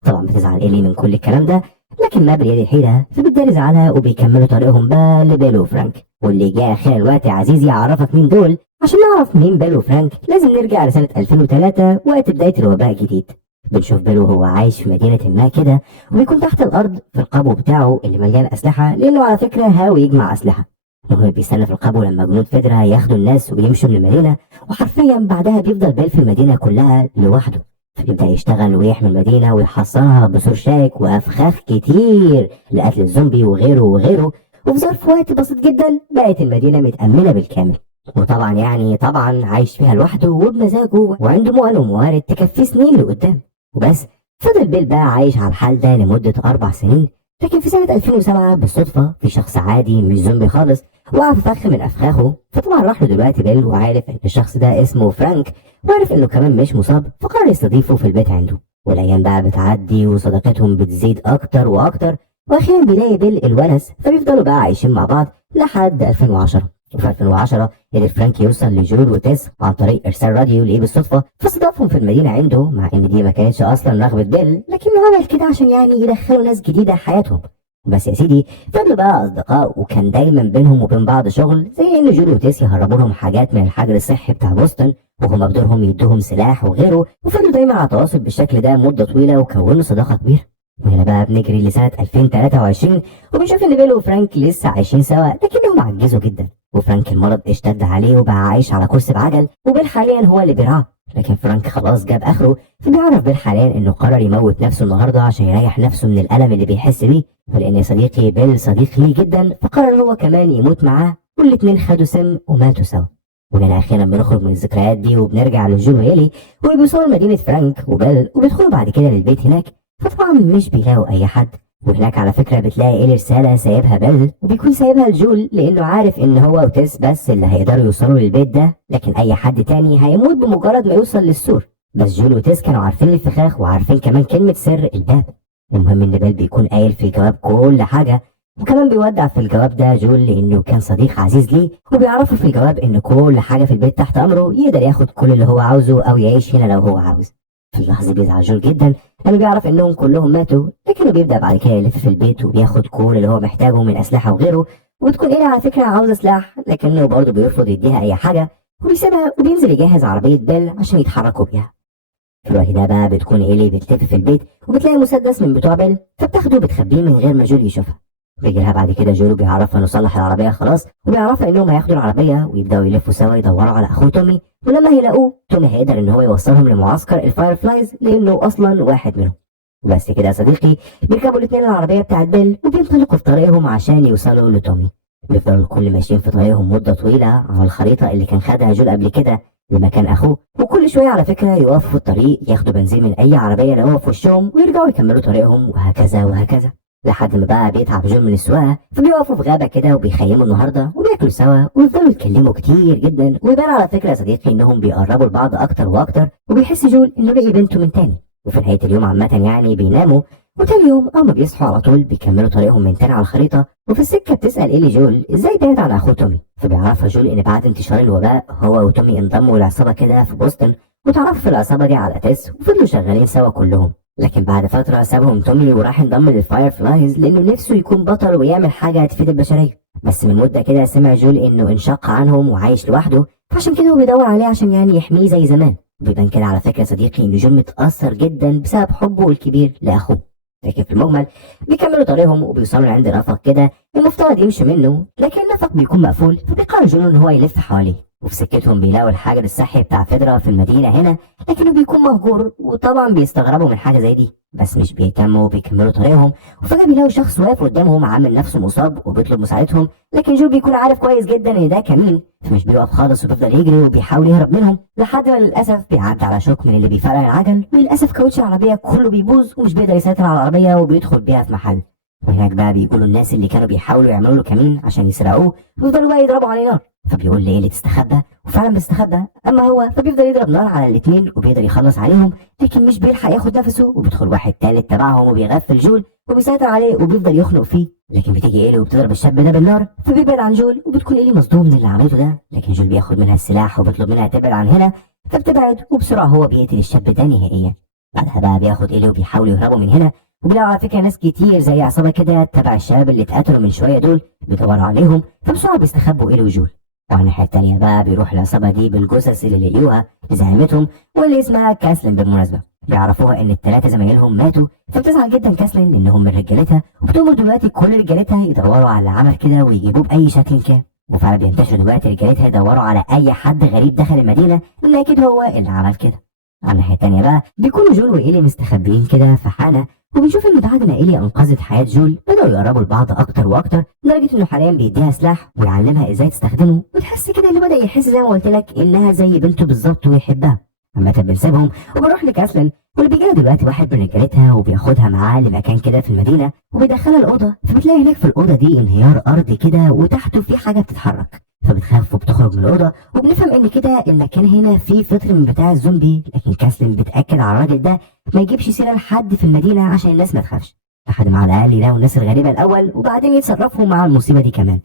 طبعا بتزعل إيلي من كل الكلام ده، لكن ما باليد حيلها فبتداري زعلها وبيكملوا طريقهم بقى لبيل وفرانك. واللي جاي اخر الوقت يا عزيزي اعرفك مين دول. عشان نعرف مين بيل وفرانك لازم نرجع لسنه 2003 وقت بدايه الوباء الجديد. بنشوف بيل وهو عايش في مدينة ما كده، وبيكون تحت الأرض في القبو بتاعه اللي مليان أسلحة، لأنه على فكرة هاوي يجمع أسلحة. وهو بيستنى في القبو لما جنود فيدرا ياخدوا الناس ويمشوا من المدينة، وحرفيا بعدها بيفضل بيل في المدينة كلها لوحده. فبيبدأ يشتغل ويحمي المدينة ويحصنها بسور شائك وأفخاخ كتير لقتل الزومبي وغيره وغيره. وفي ظرف وقت بسيط جدا بقت المدينة متأمنة بالكامل. وطبعا يعني طبعا عايش فيها لوحده وبمزاجه وعنده مؤن وموارد تكفيه سنين لقدام. وبس فضل بيل بقى عايش على الحال ده لمدة 4 سنين. لكن في سنة 2007 بالصدفة في شخص عادي مش زومبي خالص وقع في فخ من أفخاخه. فطبعا راح له دلوقتي بيل وعارف إن الشخص ده اسمه فرانك، وعارف إنه كمان مش مصاب، فقرر يستضيفه في البيت عنده. والأيام بقى بتعدي وصداقتهم بتزيد أكتر وأكتر، وأخيرا بيلاقي بيل الونس، فبيفضلوا بقى عايشين مع بعض لحد 2010. وفي 2010 قدر فرانك يوصل لجول وتيس عن طريق ارسال راديو ليه بالصدفه، فاستضافهم في المدينه عنده، مع ان دي ما كانتش اصلا رغبه بيل، لكنه عمل كده عشان يعني يدخلوا ناس جديده حياتهم. بس يا سيدي فضلوا بقى اصدقاء، وكان دايما بينهم وبين بعض شغل، زي ان جول وتيس يهربوا لهم حاجات من الحجر الصحي بتاع بوسطن، وهم بدورهم يدوهم سلاح وغيره، وفضلوا دايما على تواصل بالشكل ده مده طويله وكونوا صداقه كبيره. وهنا بقى بنجري لسنه 2023 وبنشوف ان بيل وفرانك لسه عايشين سوا، لكنهم عجزوا جدا، وفرانك المرض اشتد عليه وبقى عايش على كرسي بعجل، وبيل حاليا هو اللي بيرعاه. لكن فرانك خلاص جاب اخره، فبيعرف بيل حاليا انه قرر يموت نفسه النهارده عشان يريح نفسه من الالم اللي بيحس بيه. ولان صديقي بيل صديق ليه جدا، فقرر هو كمان يموت معاه، والاتنين خدوا سم وماتوا سوا. وهنا اخيرا بنخرج من الذكريات دي وبنرجع لجول وإيلي، وبيوصلوا مدينه فرانك وبيل، وبيدخلوا بعد كده للبيت هناك. فطبعا مش بيلاقوا اي حد، وهناك على فكرة بتلاقي إيلي رسالة سايبها بيل، وبيكون سايبها لجول لأنه عارف إن هو وتيس بس اللي هيقدروا يوصلوا للبيت ده، لكن أي حد تاني هيموت بمجرد ما يوصل للسور. بس جول وتيس كانوا عارفين الفخاخ وعارفين كمان كلمة سر الباب. المهم إن بيل بيكون قايل في الجواب كل حاجة، وكمان بيودع في الجواب ده جول لأنه كان صديق عزيز ليه، وبيعرفه في الجواب إن كل حاجة في البيت تحت أمره، يقدر ياخد كل اللي هو عاوزه أو يعيش هنا لو هو عاوز. في اللحظة بيزعل جول جدا لما بيعرف انهم كلهم ماتوا، لكنه بيبدأ بعد كده يلف في البيت وبياخد كل اللي هو محتاجه من أسلحة وغيره. وبتكون إيلي على فكرة عاوزة سلاح، لكنه برضه بيرفض يديها أي حاجة، وبيسيبها وبينزل يجهز عربية بيل عشان يتحركوا بيها. في الوقت ده بقى بتكون إيلي بتلف في البيت وبتلاقي مسدس من بتوع بيل، فبتاخده وبتخبيه من غير ما جول يشوفها. بيجي لها بعد كده جول وبيعرفها انه صلح العربيه خلاص، وبيعرفها انهم هياخدوا العربيه ويبداوا يلفوا سوا يدوروا على اخوه تومي. ولما هيلاقوه تومي هيقدر ان هو يوصلهم لمعسكر الفاير فلايز لانه اصلا واحد منهم. وبس كده يا صديقي بيركبوا الاثنين العربيه بتاعت بيل وبينطلقوا في طريقهم عشان يوصلوا لتومي. بيفضلوا الكل ماشيين في طريقهم مده طويله على الخريطه اللي كان خدها جول قبل كده لمكان اخوه، وكل شويه على فكره يقفوا في الطريق ياخدوا بنزين من اي عربيه لو في وشهم ويرجعوا يكملوا طريقهم، وهكذا وهكذا لحد ما بقى بيتعب جون من السواقه. فبيقفوا في غابه كده وبيخيموا النهارده وبياكلوا سوا ويفضلوا يتكلموا كتير جدا، ويبان على فكره يا صديقي انهم بيقربوا لبعض اكتر واكتر، وبيحس جون انه لقي بنته من تاني. وفي نهايه اليوم عامه يعني بيناموا، وتاني يوم اول ما بيصحوا على طول بيكملوا طريقهم من تاني على الخريطه. وفي السكه بتسال إيلي جول ازاي بعد عن اخوه تومي، فبيعرفها جول ان بعد انتشار الوباء هو وتومي انضموا لعصابه كده في بوسطن، وتعرفوا في العصابه دي على تيس وفضلوا شغالين سوا كلهم. لكن بعد فترة سابهم تومي وراح ينضم للفاير فلايز لأنه نفسه يكون بطل ويعمل حاجة تفيد البشرية. بس من مدة كده سمع جول إنه انشق عنهم وعايش لوحده، فعشان كده هو بيدور عليه عشان يعني يحميه زي زمان. وبيبان كده على فكرة صديقي إن جول متأثر جدا بسبب حبه الكبير لأخوه. لكن في المجمل بيكملوا طريقهم وبيوصلوا لعند نفق كده المفترض يمشوا منه، لكن النفق بيكون مقفول، فبيقرر جول إن هو يلف حواليه. وفي سكتهم بيلاقوا الحجر الصحي بتاع فيدرا في المدينة هنا، لكنه بيكون مهجور، وطبعا بيستغربوا من حاجة زي دي، بس مش بيهتموا وبيكملوا طريقهم. وفجأة بيلاقوا شخص واقف قدامهم عامل نفسه مصاب وبيطلب مساعدتهم، لكن جو بيكون عارف كويس جدا ان ده كمين، فمش بيقف خالص وبيفضل يجري وبيحاول يهرب منهم لحد ما للاسف بيعدي على شوك من اللي بيفرقع العجل، وللاسف كاوتش العربية كله بيبوظ ومش بيقدر يسيطر على العربية وبيدخل بيها في محل. وهناك بقى بيقولوا الناس اللي كانوا بيحاولوا يعملوا له كمين عشان يسرقوه، ويفضلوا بقى يضربوا عليه نار. فبيقول لإيلي تستخبى، وفعلا بيستخبى، اما هو فبيفضل يضرب نار على الاثنين وبيقدر يخلص عليهم، لكن مش بيلحق ياخد نفسه، وبيدخل واحد تالت تبعهم وبيغفل جول وبيسيطر عليه وبيفضل يخنق فيه. لكن بتيجي إيلي وبتضرب الشاب ده بالنار، فبيبعد عن جول، وبتكون إيلي مصدوم من اللي عملته ده، لكن جول بياخد منها السلاح وبيطلب منها تبعد عن هنا، فبتبعد وبسرعه هو بيقتل الشاب ده نهائيا. بعدها بقى بياخد إيلي وبيحاولوا يهربوا من هنا، وبيلاقوا على فكره ناس كتير زي عصابه كده تبع الشباب اللي اتقتلوا من شويه دول بيدوروا عليهم، فبسرعه بيستخبوا إيلي وجول. وعلى الناحيه التانيه بقى بيروح العصابه دي بالجثث اللي لقيوها لزعيمتهم واللي اسمها كاسلين بالمناسبه، بيعرفوها ان الثلاثه زمايلهم ماتوا، فبتزعل جدا كاسلين انهم من رجالتها، وبتؤمر دلوقتي كل رجالتها يدوروا على اللي عمل كده ويجيبوه باي شكل كان. وفعلا بينتشروا دلوقتي رجالتها يدوروا على اي حد غريب دخل المدينه ان اكيد هو اللي عمل كده. على الناحيه التانيه بقى بيكونوا جول وإيلي مستخبيين كده في حاله، وبنشوف ان بعد ما ايلي انقذت حياه جول بداوا يقربوا لبعض اكتر واكتر، لدرجه انه حاليا بيديها سلاح ويعلمها ازاي تستخدمه، وتحس كده انه بدا يحس زي ما قلت لك انها زي بنته بالظبط ويحبها. عامة بنسيبهم وبنروح لكاسلين، واللي بيجي دلوقتي واحد من رجالتها وبياخدها معاه لمكان كده في المدينه وبيدخلها الاوضه، فبتلاقي هناك في الاوضه دي انهيار ارضي كده وتحته في حاجه بتتحرك، فبتخاف وبتخرج من الاوضه، وبنفهم ان كده المكان هنا فيه فطر من بتاع الزومبي. لكن كاسلين بتاكد على الراجل ده ما يجيبش سيره لحد في المدينه عشان الناس ما تخافش، لحد ما على الاقل يلاقوا الناس الغريبه الاول وبعدين يتصرفوا مع المصيبه دي كمان.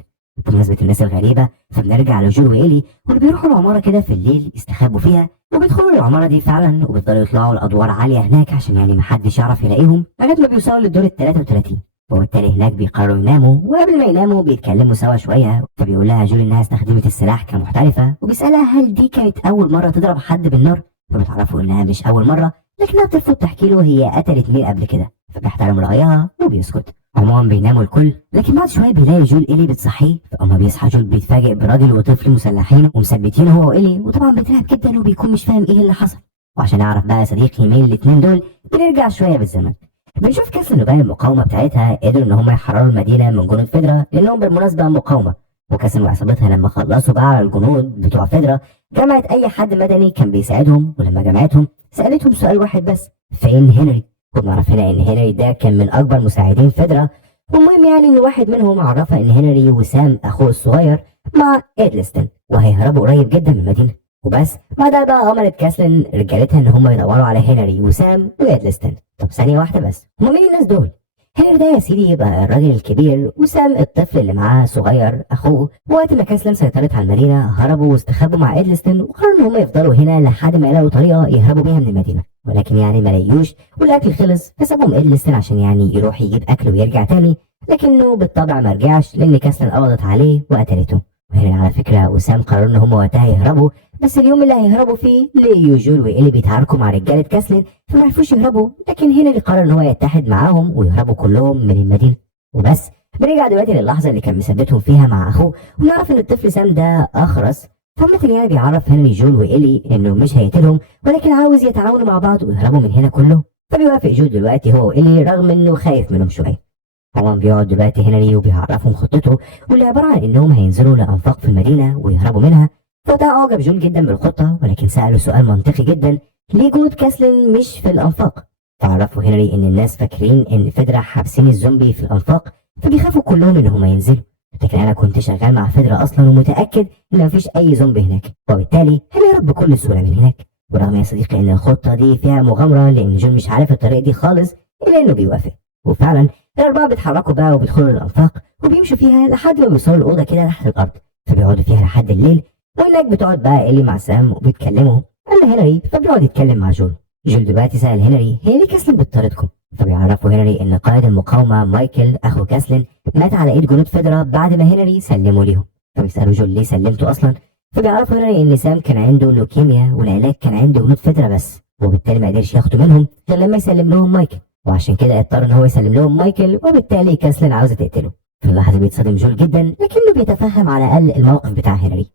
بمناسبة الناس الغريبة فبنرجع لجول وإيلي واللي بيروحوا العمارة كده في الليل يستخبوا فيها، وبيدخلوا العمارة دي فعلا وبيفضلوا يطلعوا لأدوار عالية هناك عشان يعني محدش يعرف يلاقيهم لغاية ما بيوصلوا للدور ال 33. وبالتالي هناك بيقرروا يناموا، وقبل ما يناموا بيتكلموا سوا شوية، فبيقول لها جول إنها استخدمت السلاح كمحترفة، وبيسألها هل دي كانت أول مرة تضرب حد بالنار، فبتعرفوا إنها مش أول مرة، لكنها بترفض تحكي له هي قتلت مين قبل كده، فبيحترم رأيها وبيسكت. عموما بيناموا الكل، لكن بعد شويه بيلاقي جول إيلي بتصحيه، فاما بيصحى جول بيتفاجئ براجل وطفل مسلحين ومثبتينه هو وإيلي، وطبعا بيترعب جدا وبيكون مش فاهم ايه اللي حصل. وعشان نعرف بقى يا صديقي مين الاثنين دول بنرجع شويه بالزمن. بنشوف كاسلين وباقي المقاومه بتاعتها قدروا ان هم يحرروا المدينه من جنود فيدرا لانهم بالمناسبه مقاومه، وكاسلين وعصابتها لما خلصوا بقى على الجنود بتوع فيدرا جمعت اي حد مدني كان بيساعدهم، ولما جمعتهم سالتهم سؤال واحد بس: فين هنري؟ وبنعرف هنا ان هنري ده كان من اكبر مساعدين فيدرا. والمهم يعني ان واحد منهم عرفها ان هنري وسام اخوه الصغير مع إيدلستون وهيهربوا قريب جدا من المدينه. وبس بعدها بقى امرت كاسلين رجالتها ان هم يدوروا على هنري وسام وإيدلستون. طب ثانيه واحده بس، هم مين الناس دول؟ هنري ده يا سيدي يبقى الراجل الكبير، وسام الطفل اللي معاه صغير اخوه. وقت ما كاسلين سيطرت على المدينه هربوا واستخبوا مع إيدلستون، وقرروا ان هم يفضلوا هنا لحد ما يلاقوا طريقه يهربوا بيها من المدينه، ولكن يعني ما لقيوش والاكل خلص، فسابهم إيدلستون عشان يعني يروح يجيب اكل ويرجع تاني، لكنه بالطبع ما رجعش لان كاسلين قبضت عليه وقتلته. وهنا على فكره وسام قرروا ان هم وقتها يهربوا، بس اليوم اللي هيهربوا فيه لقيوا جول وإيلي بيتعاركوا مع رجاله كاسلين فما عرفوش يهربوا، لكن هنا اللي قرر ان هو يتحد معاهم ويهربوا كلهم من المدينه. وبس بنرجع دلوقتي للحظه اللي كان مثبتهم فيها مع اخوه، ونعرف ان الطفل سام ده اخرس، فمثلا يعني بيعرف هنري جول وإيلي انه مش هيقتلهم ولكن عاوز يتعاونوا مع بعض ويهربوا من هنا كلهم. فبيوافق جول دلوقتي هو وإيلي رغم انه خايف منهم شويه. طبعا بيقعد دلوقتي هنري وبيعرفهم خطته، واللي عباره عن انهم هينزلوا لانفاق في المدينه ويهربوا منها. فده اعجب جول جدا بالخطه، ولكن ساله سؤال منطقي جدا: ليه جنود كاسلين مش في الانفاق؟ فعرفوا هنري ان الناس فاكرين ان فيدرا حابسين الزومبي في الانفاق، فبيخافوا كلهم ان هم ينزلوا، لكن انا كنت شغال مع فيدرا اصلا ومتاكد ان مفيش اي زومبي هناك، وبالتالي هنهرب بكل سهوله من هناك. ورغم يا صديقي ان الخطه دي فيها مغامره لان جول مش عارف الطريق دي خالص، الا انه بيوافق. وفعلا الاربعه بيتحركوا بقى وبيدخلوا الانفاق وبيمشوا فيها لحد ما بيوصلوا الاوضه كده تحت الارض، فبيقعدوا فيها لحد الليل. وهناك بتقعد بقى إيلي مع سام وبيتكلموا. اما هنري فبيقعد يتكلم مع جول. جول دلوقتي سأل هنري هي ليه كاسلين بتطاردكم؟ فبيعرفوا هنري ان قائد المقاومه مايكل اخو كاسلين مات على ايد جنود فيدرا بعد ما هنري سلموا ليهم. فبيسالوا جول ليه سلمته اصلا؟ فبيعرفوا هنري ان سام كان عنده لوكيميا والعلاج كان عند جنود فيدرا بس، وبالتالي ما قدرش ياخدوا منهم غير لما يسلم لهم مايكل، وعشان كده اضطر ان هو يسلم لهم مايكل، وبالتالي كاسلين عاوزه تقتله. في اللحظه بيتصدم جول جدا لكنه بيتفهم على الاقل الموقف بتاع هنري.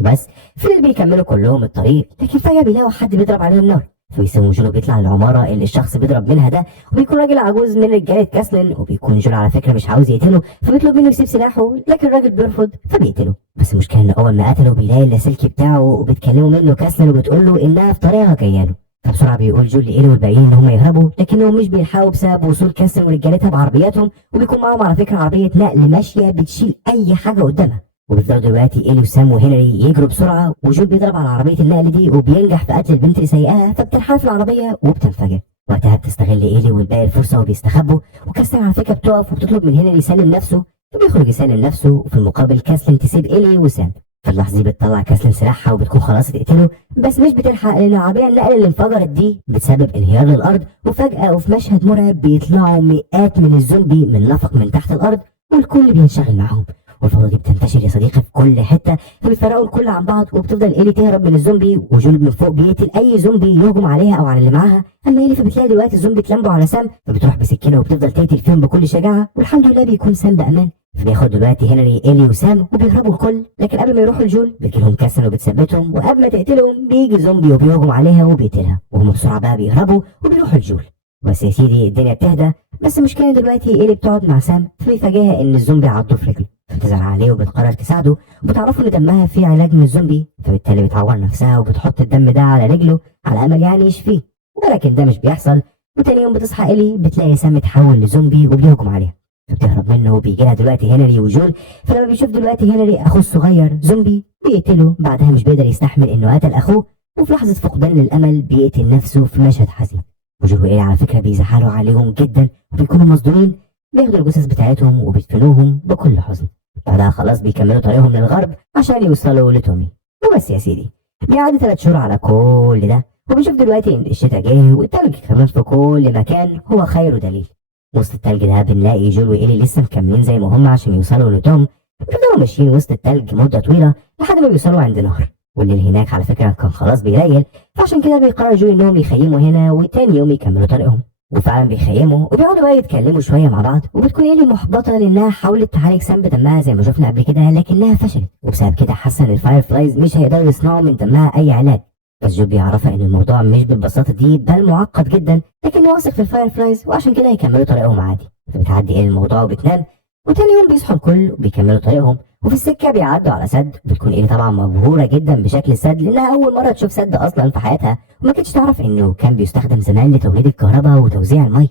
بس فضل بيكملوا كلهم الطريق، لكن فجاه بيلاقوا حد بيضرب عليهم نار، فبيسيبوا جول وبيطلع العماره اللي الشخص بيضرب منها ده، وبيكون راجل عجوز من رجاله كاسلين، وبيكون جول على فكره مش عاوز يقتله، فبيطلب منه يسيب سلاحه لكن الراجل بيرفض فبيقتله. بس المشكله ان اول ما قتله بيلاقي اللاسلكي بتاعه وبتكلمه منه كاسلين وبتقول له انها في طريقها جايه له. فبسرعه بيقول جول لإيلي والباقيين ان هم يهربوا، لكنهم مش بيلحقوا بسبب وصول كاسلين ورجالتها بعربياتهم، وبيكون معاهم على فكره عربيه نقل ماشيه بتشيل اي حاجه قدامها. وبيفضلوا دلوقتي إيلي وسام وهنري يجروا بسرعه، وجول بيضرب على عربيه النقل دي وبينجح في قتل البنت اللي سايقاها، فبتنحرف العربيه وبتنفجر. وقتها بتستغل إيلي والباقي الفرصه وبيستخبوا، وكاسلين على فكره بتقف وبتطلب من هنري يسلم نفسه، فبيخرج يسلم نفسه، وفي المقابل كاسلين تسيب إيلي وسام. في اللحظه دي بتطلع كاسلين سلاحها وبتكون خلاص تقتله، بس مش بتلحق لان العربيه النقل اللي انفجرت دي بتسبب انهيار للارض، وفجاه وفي مشهد مرعب بيطلعوا مئات من الزومبي من نفق من تحت الارض، والكل بينشغل معاهم. والفوضى دي بتنتشر يا صديقي في كل حته، فبيتفرقوا الكل عن بعض، وبتفضل إيلي تهرب من الزومبي، وجول من فوق بيقتل اي زومبي يهجم عليها او على اللي معاها. اما إيلي فبتلاقي دلوقتي الزومبي اتلموا على سام، فبتروح بسكينه وبتفضل تقتل فيهم بكل شجاعه، والحمد لله بيكون سام بامان. فبياخد دلوقتي هنري إيلي وسام وبيهربوا الكل، لكن قبل ما يروحوا لجول بتجيلهم كاسلين وبتثبتهم، وقبل ما تقتلهم بيجي زومبي وبيهجم عليها وبيقتلها، وهم بسرعه بقى بيهربوا وبيروحوا لجول. بس يا سيدي الدنيا بتهدى، بس المشكله دلوقتي إيلي بتقعد مع سام فبيفاجئها ان الزومبي عضه في رجله، فبتزعل عليه وبتقرر تساعده، وبتعرفوا ان دمها فيه علاج من الزومبي، فبالتالي بتعور نفسها وبتحط الدم ده على رجله على امل يعني يشفيه، ولكن ده مش بيحصل. وتاني يوم بتصحى إيلي بتلاقي سام اتحول لزومبي وبيهجم عليها، فبتهرب منه وبيجي لها دلوقتي هنري وجول. فلما بيشوف دلوقتي هنري اخوه الصغير زومبي بيقتله، بعدها مش بيقدر يستحمل انه قتل اخوه، وفي لحظه فقدان للامل بيقتل نفسه في مشهد حزين. وجول وإيلي على فكره بيزعلوا عليهم جدا وبيكونوا مصدومين، بياخدوا الجثث بتاعتهم وبيدفنوهم بكل حزن. بعدها خلاص بيكملوا طريقهم للغرب عشان يوصلوا لتومي. وبس يا سيدي بيعدي 3 شهور على كل ده، وبنشوف دلوقتي ان الشتاء جه والتلج كمان في كل مكان هو خير دليل. وسط التلج ده بنلاقي جول وإيلي لسه مكملين زي ما هم عشان يوصلوا لتوم. بيفضلوا ماشيين وسط التلج مدة طويلة لحد ما بيوصلوا عند نهر، والليل هناك على فكرة كان خلاص بيليل، فعشان كده بيقرر جول انهم يخيموا هنا وتاني يوم يكملوا طريقهم. وفعلا بيخيموا وبيقعدوا بقى يتكلموا شوية مع بعض، وبتكون إيلي محبطة لأنها حاولت تعالج سام بدمها زي ما شفنا قبل كده لكنها فشلت، وبسبب كده حاسة إن الفاير فلايز مش هيقدروا يصنعوا من دمها أي علاج. بس جو بيعرفها ان الموضوع مش بالبساطه دي بل معقد جدا، لكنه واثق في الفاير فلايز وعشان كده هيكملوا طريقهم عادي. فبتعدي ايه الموضوع وبتنام، وتاني يوم بيصحوا الكل وبيكملوا طريقهم. وفي السكه بيعدوا على سد، بتكون ايه طبعا مبهوره جدا بشكل السد لانها اول مره تشوف سد اصلا في حياتها، وما كانتش تعرف انه كان بيستخدم زمان لتوليد الكهرباء وتوزيع المي.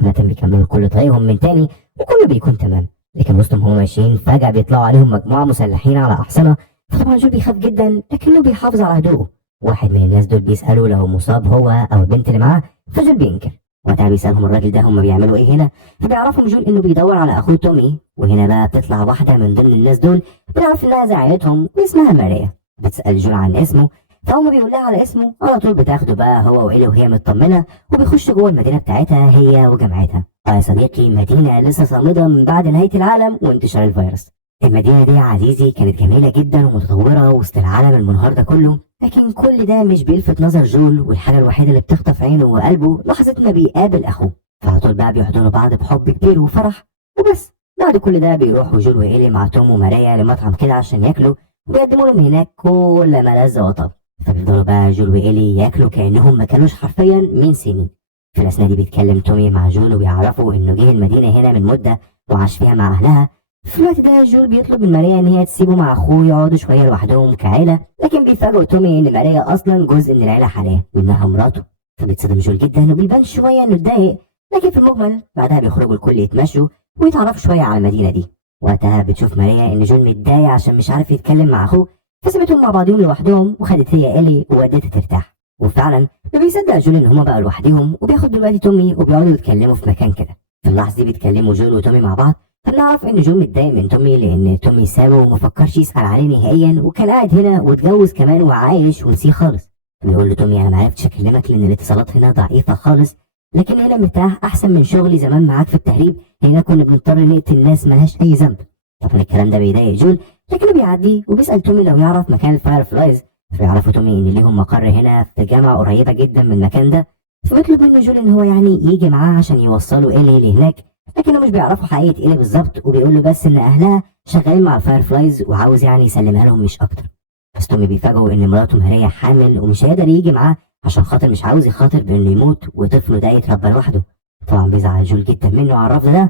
عامة بيكملوا كل طريقهم من تاني وكله بيكون تمام، لكن وسطهم هم ماشيين فجاه بيطلعوا عليهم مجموعه مسلحين على احصنه. فطبعا جو بيخاف جدا لكنه بيحافظ على هدوءه. واحد من الناس دول بيسأله لو مصاب هو أو البنت اللي معاه، فجول بينكر. وقتها بيسألهم الراجل ده هم بيعملوا إيه هنا، فبيعرفوا جول إنه بيدور على أخوه تومي. وهنا بقى بتطلع واحدة من ضمن الناس دول بنعرف إنها زي عيلتهم واسمها ماريا. بتسأل جول عن اسمه، فهم بيقول لها على اسمه، على طول بتاخده بقى هو وإيلي وهي مطمنة، وبيخش جوه المدينة بتاعتها هي وجامعتها. يا صديقي مدينة لسه صامدة من بعد نهاية العالم وانتشار الفيروس. المدينة دي يا عزيزي كانت جميلة جدا ومتطورة وسط العالم المنهار ده كله، لكن كل ده مش بيلفت نظر جول، والحاجة الوحيدة اللي بتخطف عينه وقلبه لحظة ما بيقابل أخوه. فعلى طول بقى بيحضنوا بعض بحب كبير وفرح. وبس بعد كل ده بيروحوا جول وإيلي مع توم وماريا لمطعم كده عشان ياكلوا، وبيقدموا لهم هناك كل ما لذ وطاب. فبيفضلوا بقى جول وإيلي ياكلوا كأنهم ما كانوش حرفيا من سنين. في الأثناء دي بيتكلم تومي مع جول وبيعرفوا إنه جه المدينة هنا من مدة وعاش فيها مع أهلها. في الوقت ده جول بيطلب من ماريا ان هي تسيبه مع اخوه يقعدوا شويه لوحدهم كعيله، لكن بيفاجئوا تومي ان ماريا اصلا جزء من العيله حاليا وانها مراته. فبيتصدم جول جدا وبيبان شويه انه اتضايق، لكن في المجمل بعدها بيخرجوا الكل يتمشوا ويتعرفوا شويه على المدينه دي. وقتها بتشوف ماريا ان جول متضايق عشان مش عارف يتكلم مع اخوه، فسابتهم مع بعضهم لوحدهم وخدت هي إيلي وودتها ترتاح. وفعلا ما بيصدق جول ان هما بقى لوحدهم، وبياخد دلوقتي تومي وبيقعدوا يتكلموا في مكان كده. في اللحظه دي بيتكلموا جول وتومي مع بعض، فبنعرف ان جون متضايق من تومي لان تومي سابه ومفكرش يسأل عليه نهائيا، وكان قاعد هنا واتجوز كمان وعايش ونسيه خالص. بيقول له تومي انا معرفتش اكلمك لان الاتصالات هنا ضعيفه خالص، لكن هنا مرتاح احسن من شغلي زمان معاك في التهريب، هنا كنا بنضطر نقتل ناس ملهاش اي ذنب. طبعا الكلام ده بيضايق جول، لكنه بيعديه وبيسأل تومي لو يعرف مكان الفاير فلايز. فبيعرفوا تومي ان ليهم مقر هنا في جامعه قريبه جدا من المكان ده، فبيطلب منه جول ان هو يعني يجي معاه عشان يوصلوا إيلي لهناك، لكنهم مش بيعرفوا حقيقة إيلي بالظبط، وبيقول له بس إن أهلها شغالين مع الفاير فلايز وعاوز يعني يسلمها لهم مش أكتر. بس تومي بيفاجئوا إن مراته ماريا حامل ومش هيقدر يجي معاه عشان خاطر مش عاوز يخاطر بإنه يموت وطفله ده يتربى لوحده. طبعا بيزعل جول جدا منه على الرفض ده،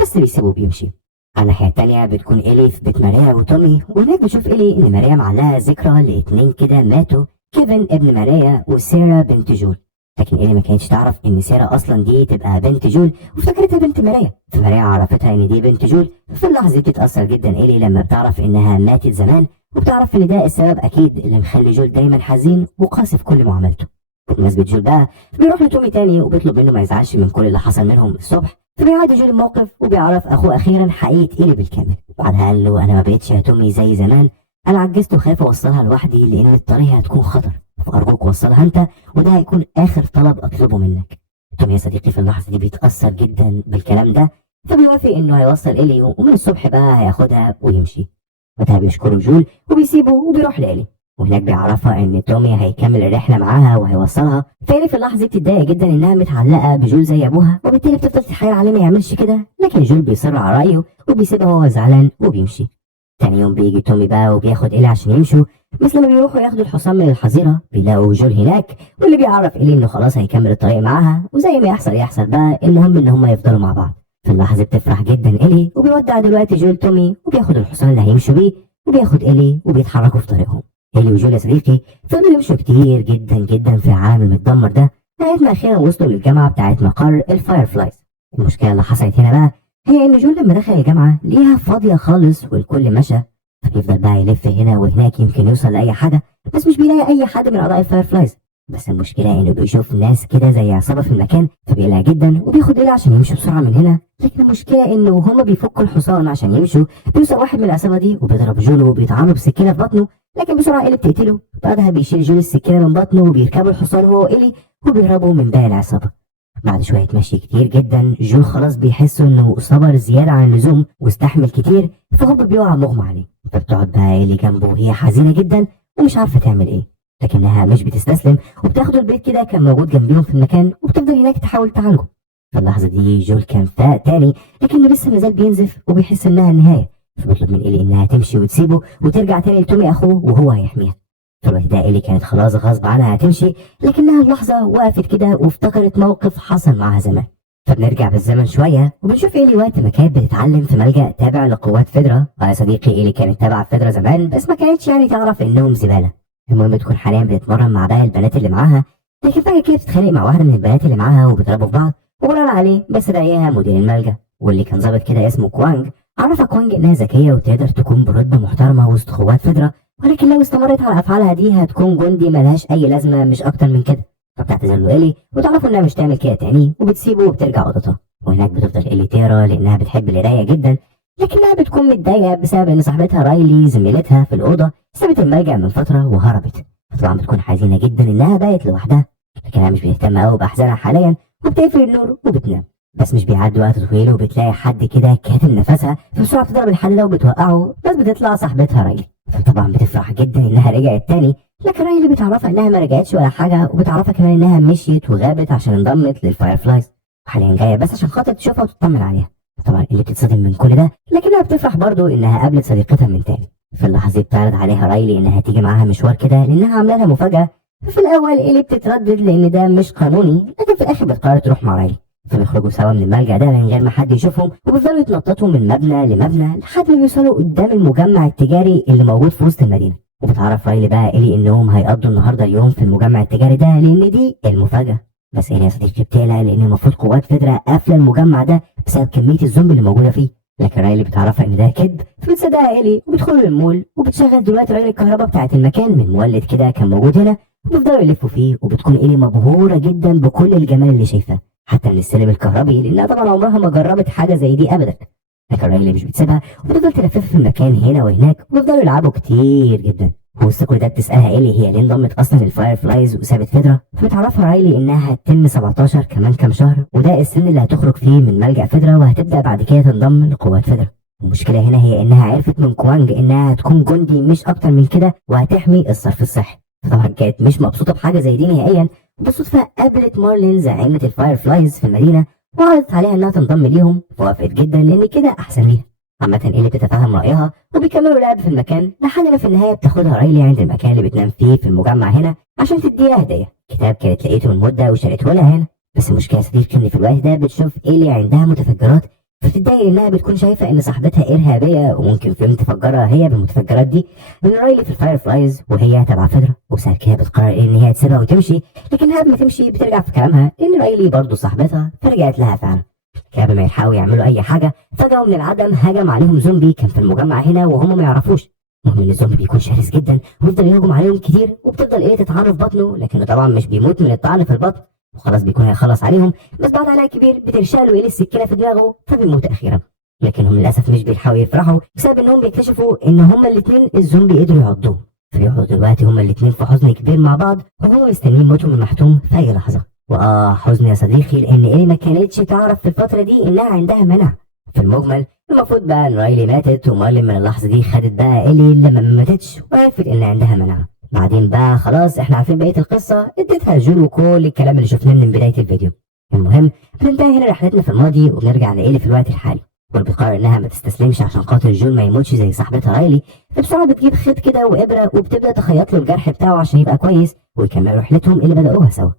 بس بيسيبه وبيمشي. على الناحية التانية بتكون إيلي في بيت ماريا وتومي، وهناك بتشوف إيلي إن ماريا معلقة ذكرى لاتنين كده ماتوا، كيفن ابن ماريا وسيرا بنت جول. لكن إيلي ما كانتش تعرف ان سارة اصلا دي تبقى بنت جول، وافتكرتها بنت ماريا. فماريا عرفتها ان دي بنت جول. في اللحظه دي بتتاثر جدا إيلي لما بتعرف انها ماتت زمان، وبتعرف ان ده السبب اكيد اللي مخلي جول دايما حزين وقاسي في كل معاملته. بمناسبه جول بقى بيروح لتومي تاني وبيطلب منه ما يزعلش من كل اللي حصل منهم الصبح، فبيعدي جول الموقف وبيعرف اخوه اخيرا حقيقه إيلي بالكامل. بعدها قال له انا ما بقتش يا تومي زي زمان، انا عجزت وخايف اوصلها لوحدي لان الطريق هتكون خطر، فارجوك وصلها انت وده هيكون اخر طلب اطلبه منك. تومي يا صديقي في اللحظه دي بيتاثر جدا بالكلام ده، فبيوافق انه هيوصل إيلي ومن الصبح بقى هياخدها ويمشي. وقتها بيشكره جول وبيسيبه وبيروح لإيلي، وهناك بيعرفها ان تومي هيكمل الرحله معاها وهيوصلها. فإيلي في اللحظه دي بتتضايق جدا انها متعلقه بجول زي ابوها، وبالتالي بتفضل تتحايل عليه ما يعملش كده، لكن جول بيصر على رايه وبيسيبها وهو زعلان وبيمشي. تاني يوم بيجي تومي بقى وبياخد إيلي عشان يمشوا، بس لما بيروحوا ياخدوا الحصان من الحظيره بيلاقوا جول هناك، واللي بيعرف إلي انه خلاص هيكمل الطريق معاها، وزي ما يحصل يحصل بقى، المهم ان هما يفضلوا مع بعض. في اللحظه بتفرح جدا إلي وبيودع دلوقتي جول تومي وبياخد الحصان اللي هيمشوا بيه، وبياخد إلي وبيتحركوا في طريقهم. إلي وجول يا صديقي فضلوا يمشوا كتير جدا جدا في العالم المتدمر ده لغايه ما اخيرا وصلوا للجامعه بتاعت مقر الفاير فلايز. المشكله اللي حصلت هنا بقى هي ان جول لما دخل الجامعه ليها فاضيه خالص والكل مشى، فبيفضل بقى يلف هنا وهناك يمكن يوصل لاي حاجه، بس مش بيلاقي اي حد من اعضاء الفاير فلايز. بس المشكله انه بيشوف ناس كده زي عصابه في المكان، فبيقلق جدا وبياخد إلي عشان يمشوا بسرعه من هنا. لكن المشكله انه هما بيفكوا الحصان عشان يمشوا، بيوصل واحد من العصابه دي وبيضرب جول وبيطعنه بسكينه في بطنه، لكن بسرعه إلي بتقتله. بعدها بيشيل جول السكينه من بطنه وبيركبوا الحصان هو وإلي وبيهربوا من باقي العصابه. بعد شويه مشي كتير جدا جول خلاص بيحس انه صبر زياده عن اللزوم واستحمل كتير، فهوب بيقع مغمى عليه. فبتقعد بقى إلي جنبه وهي حزينه جدا ومش عارفه تعمل ايه، لكنها مش بتستسلم وبتاخده البيت كده كان موجود جنبيهم في المكان وبتفضل هناك تحاول تعالجه. في اللحظه دي جول كان فاق تاني، لكنه لسه مازال بينزف وبيحس انها النهايه، فبيطلب من إلي انها تمشي وتسيبه وترجع تاني لتومي اخوه وهو هيحميها. في الوقت ده إلي كانت خلاص غصب عنها هتمشي، لكنها اللحظة وقفت كده وافتكرت موقف حصل معاها زمان. فبنرجع بالزمن شوية وبنشوف إلي وقت ما كانت بتتعلم في ملجأ تابع لقوات فيدرا. يا صديقي إلي كانت تابعة فيدرا زمان، بس ما كانتش يعني تعرف إنهم زبالة. المهم تكون حاليا بتتمرن مع باقي البنات اللي معاها، لكن فجأة كده بتتخانق مع واحدة من البنات اللي معاها وبيضربوا في بعض، وبناء عليه بس رأيها مدير الملجأ واللي كان ظابط كده اسمه كوانج. عرفها كوانج إنها ذكية وتقدر تكون برتبة محترمة وسط قوات فيدرا، ولكن لو استمرت على افعالها دي هتكون جندي ملهاش اي لازمه مش اكتر من كده. فبتعتذر له إلي وتعرفوا انها مش تعمل كده تاني وبتسيبه وبترجع اوضتها. وهناك بتفضل إلي تقرا لانها بتحب القرايه جدا، لكنها بتكون متضايقه بسبب ان صاحبتها رايلي زميلتها في الاوضه سابت الملجأ من فتره وهربت. طبعا بتكون حزينه جدا انها بقت لوحدها، لكنها مش بتهتم قوي باحزانها حاليا وبتقفل النور وبتنام. بس مش بيعدي وقت طويل وبتلاقي حد كده كاتم نفسها، فبسرعه بتضرب الحد ده وبتوقعه، بس بتطلع صاحبتها رايلي. فطبعا بتفرح جدا انها رجعت تاني، لكن رايلي بتعرفها انها ما رجعتش ولا حاجه، وبتعرفها كمان انها مشيت وغابت عشان انضمت للفاير فلايز، وحاليا جايه بس عشان خاطر تشوفها وتطمن عليها. طبعا اللي بتتصدم من كل ده لكنها بتفرح برضو انها قابلت صديقتها من تاني. في اللحظه دي بتعرض عليها رايلي انها تيجي معاها مشوار كده لانها عامله لها مفاجاه. في الاول اللي بتتردد لان ده مش قانوني، لكن في الاخر بتقرر تروح مع رايلي. فبيخرجوا سوا من الملجأ ده من غير ما حد يشوفهم، وبيفضلوا يتنططوا من مبنى لمبنى لحد ما بيوصلوا قدام المجمع التجاري اللي موجود في وسط المدينه. وبتعرف رايلي بقى إلي انهم هيقضوا النهارده اليوم في المجمع التجاري ده لان دي المفاجاه. بس إلي يا صديقي بتقلق لان المفروض قوات فيدرا قافله المجمع ده بسبب كميه الزومبي اللي موجوده فيه، لكن رايلي بتعرفها ان ده كذب، فبتصدقها إلي وبتدخلوا المول وبتشغل دلوقتي رايلي الكهرباء بتاعه المكان من مولد كده كان موجود هنا، وبيفضلوا يلفوا فيه. وبتكون إلي مبهوره جدا بكل الجمال اللي شايفاه حتى من السلم الكهربي، لانها طبعا عمرها ما جربت حاجه زي دي ابدا. لكن رايلي مش بتسيبها وبتفضل تلفف في المكان هنا وهناك، وبيفضلوا يلعبوا كتير جدا. وسط كل ده بتسالها إلي هي ليه انضمت اصلا للفاير فلايز وسابت فيدرا، فبتعرفها رايلي انها هتتم 17 كمان كام شهر، وده السن اللي هتخرج فيه من ملجأ فيدرا وهتبدا بعد كده تنضم لقوات فيدرا. المشكله هنا هي انها عرفت من كوانج انها هتكون جندي مش اكتر من كده وهتحمي الصرف الصحي. طبعا كانت مش مبسوطه بحاجه زي دي نهائيا. بالصدفه قابلت مارلين زعيمه الفاير فلايز في المدينه وعرضت عليها انها تنضم ليهم، فوافقت جدا لان كده احسن ليها. عامة إلي بتتفهم رأيها وبيكملوا لعب في المكان لحد ما في النهاية بتاخدها رايلي عند المكان اللي بتنام فيه في المجمع هنا عشان تديها هدية، كتاب كانت لقيته من مدة وشريته لها هنا. بس المشكلة يا صديقي إن في الوقت ده بتشوف إلي عندها متفجرات، فبتتضايق إنها بتكون شايفة إن صاحبتها إرهابية وممكن في يوم تفجرها هي بالمتفجرات دي من رايلي في الفاير فلايز وهي تبع فيدرا. وبسبب كده بتقرر إن هي تسيبها وتمشي، لكن قبل ما تمشي بترجع في كلامها إن رايلي برضه صاحبتها، فرجعت لها فعلا. قبل ما يحاولوا يعملوا اي حاجه فجاه من العدم هجم عليهم زومبي كان في المجمع هنا وهم ما يعرفوش. المهم ان الزومبي بيكون شرس جدا ويفضل يهجم عليهم كتير، وبتفضل تتعرف في بطنه، لكنه طبعا مش بيموت من الطعن في البطن وخلاص بيكون هيخلص عليهم. بس بعد علاء كبير بترشاله السكينه في دماغه فبيموت اخيرا. لكنهم للاسف مش بيحاولوا يفرحوا بسبب انهم بيكتشفوا ان هما الاثنين الزومبي قدروا يعضوهم، فبيقعدوا دلوقتي هما الاثنين في حزن كبير مع بعض وهما مستنيين موتهم المحتوم في اي لحظه. حزن يا صديقي لان إلي ما كانتش تعرف في الفتره دي انها عندها منع. في المجمل المفروض بقى ان رايلي ماتت، ومارلين من اللحظه دي خدت بقى إلي لما ما ماتتش وعرفت ان عندها منع. بعدين بقى خلاص احنا عارفين بقيه القصه، اديتها جول وكل الكلام اللي شفناه من بدايه الفيديو. المهم بننتهي هنا رحلتنا في الماضي وبنرجع لإلي في الوقت الحالي. وبتقرر انها ما تستسلمش عشان خاطر جول ما يموتش زي صاحبتها رايلي. فبسرعه بتجيب خيط كده وابره وبتبدا تخيط له الجرح بتاعه عشان يبقى كويس ويكملوا رحلتهم اللي بدأوها سوا.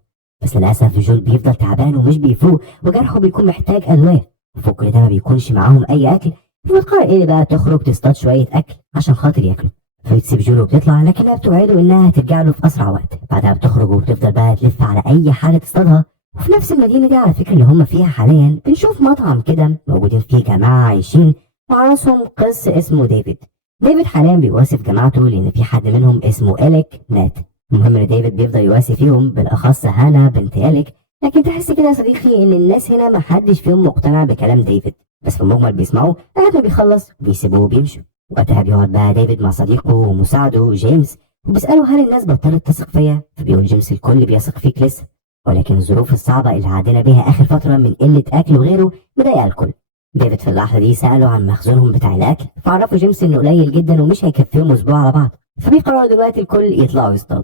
بس للاسف جول بيفضل تعبان ومش بيفوق وجرحه بيكون محتاج ادويه، وفوق كل ده ما بيكونش معاهم اي اكل. فبتقرر ايه بقى تخرج تصطاد شويه اكل عشان خاطر ياكلوا. فبتسيب جول وبتطلع، لكنها بتوعده انها هترجع له في اسرع وقت. بعدها بتخرج وبتفضل بقى تلف على اي حاجه تصطادها. وفي نفس المدينه دي على فكره اللي هم فيها حاليا بنشوف مطعم كده موجودين فيه جماعه عايشين وعلى راسهم قس اسمه ديفيد. ديفيد حاليا بيواسي جماعته لان في حد منهم اسمه إليك مات. المهم ان ديفيد بيفضل يواسي فيهم، بالاخص هانا بنت إليك. لكن تحس كده يا صديقي ان الناس هنا ما حدش فيهم مقتنع بكلام ديفيد، بس في المجمل بيسمعوه لغايه ما بيخلص وبيسيبوه وبيمشوا. وقتها بيقعد بقى ديفيد مع صديقه ومساعده جيمس وبيسأله هل الناس بطلت تثق فيا؟ فبيقول جيمس الكل بيثق فيك لسه، ولكن الظروف الصعبة اللي عدينا بيها آخر فترة من قلة أكل وغيره مضايقة الكل. ديفيد في اللحظة دي سأله عن مخزونهم بتاع الأكل، فعرفوا جيمس إنه قليل جدا ومش هيكفيهم أسبوع على بعض. فبيقرروا دلوقتي الكل يطلعوا يصطادوا.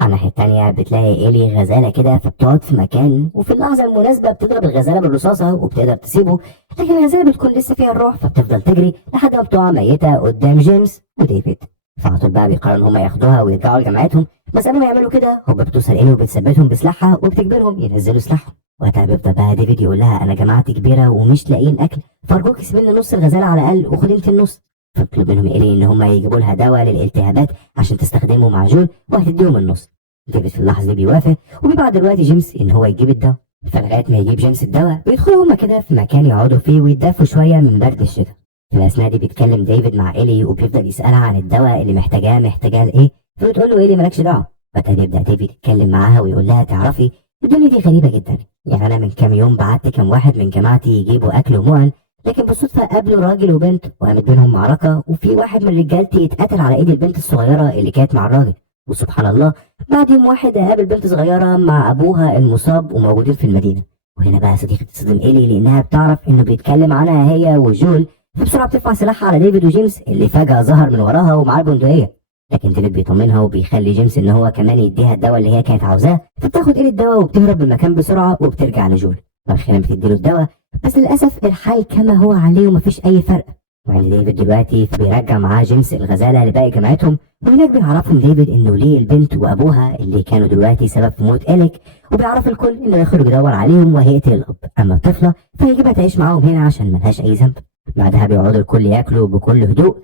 على الناحية التانية بتلاقي إيلي غزالة كده، فبتقعد في مكان وفي اللحظة المناسبة بتضرب الغزالة بالرصاصة وبتقدر تسيبه، لكن الغزالة بتكون لسه فيها الروح فبتفضل تجري لحد ما بتقع ميتة قدام جيمس وديفيد. فعلى طول بقى بيقرروا إن هم ياخدوها ويرجعوا لجامعتهم، بس قبل ما يعملوا كده هوبا بتوصل إيلي وبتثبتهم بسلاحها وبتجبرهم ينزلوا سلاحهم. وقتها بيفضل بقى ديفيد يقول لها أنا جماعتي كبيرة ومش لاقيين أكل، فأرجوك سيب لنا نص الغزالة على الأقل وخد أنت النص. فبيطلب منهم إيلي إن هم يجيبوا لها دواء للالتهابات عشان تستخدمه مع جول وهتديهم النص. ديفيد في اللحظة دي بيوافق وبيبعت دلوقتي جيمس إن هو يجيب الدواء. فلغاية ما يجيب جيمس الدواء بيدخلوا هما كده في مكان يقعدوا فيه ويتدفوا شوية من برد الشتاء. في الأثناء دي بيتكلم ديفيد مع إيلي وبيفضل يسألها عن الدواء اللي محتاجاه لإيه، فبتقول له إيلي مالكش دعوة. وقتها بيبدأ ديفيد يتكلم معاها ويقول لها تعرفي الدنيا دي غريبة جدا، يعني أنا من كام يوم بعت كام واحد من جماعتي يجيبوا أكل ومؤن، لكن بالصدفة قابلوا راجل وبنت وقامت بينهم معركة وفي واحد من رجالتي اتقتل على إيد البنت الصغيرة اللي كانت مع الراجل. وسبحان الله بعد يوم واحد قابل بنت صغيرة مع أبوها المصاب وموجودين في المدينة. وهنا بقى صديقة تصدم إيلي لأنها بتعرف إنه بيتكلم عنها هي وجول، فبسرعة بترفع سلاحها على ديفيد وجيمس اللي فجأة ظهر من وراها ومعاه البندقية. لكن ديفيد بيطمنها وبيخلي جيمس إن هو كمان يديها الدواء اللي هي كانت عاوزاه، فبتاخد إيلي الدواء وبتهرب من المكان بسرعة وبترجع لجول. وأخيرا بتديله الدواء، بس للأسف الحال كما هو عليه ومفيش أي فرق. وعند ديفيد دلوقتي بيرجع معاه جيمس الغزالة لباقي جماعتهم، وهناك بيعرفهم ديفيد انه ليه البنت وابوها اللي كانوا دلوقتي سبب في موت إليك، وبيعرف الكل انه يخرج يدور عليهم وهيقتل الاب، اما الطفلة فهيجيبها تعيش معاهم هنا عشان ملهاش اي ذنب. بعدها بيقعدوا الكل ياكلوا بكل هدوء،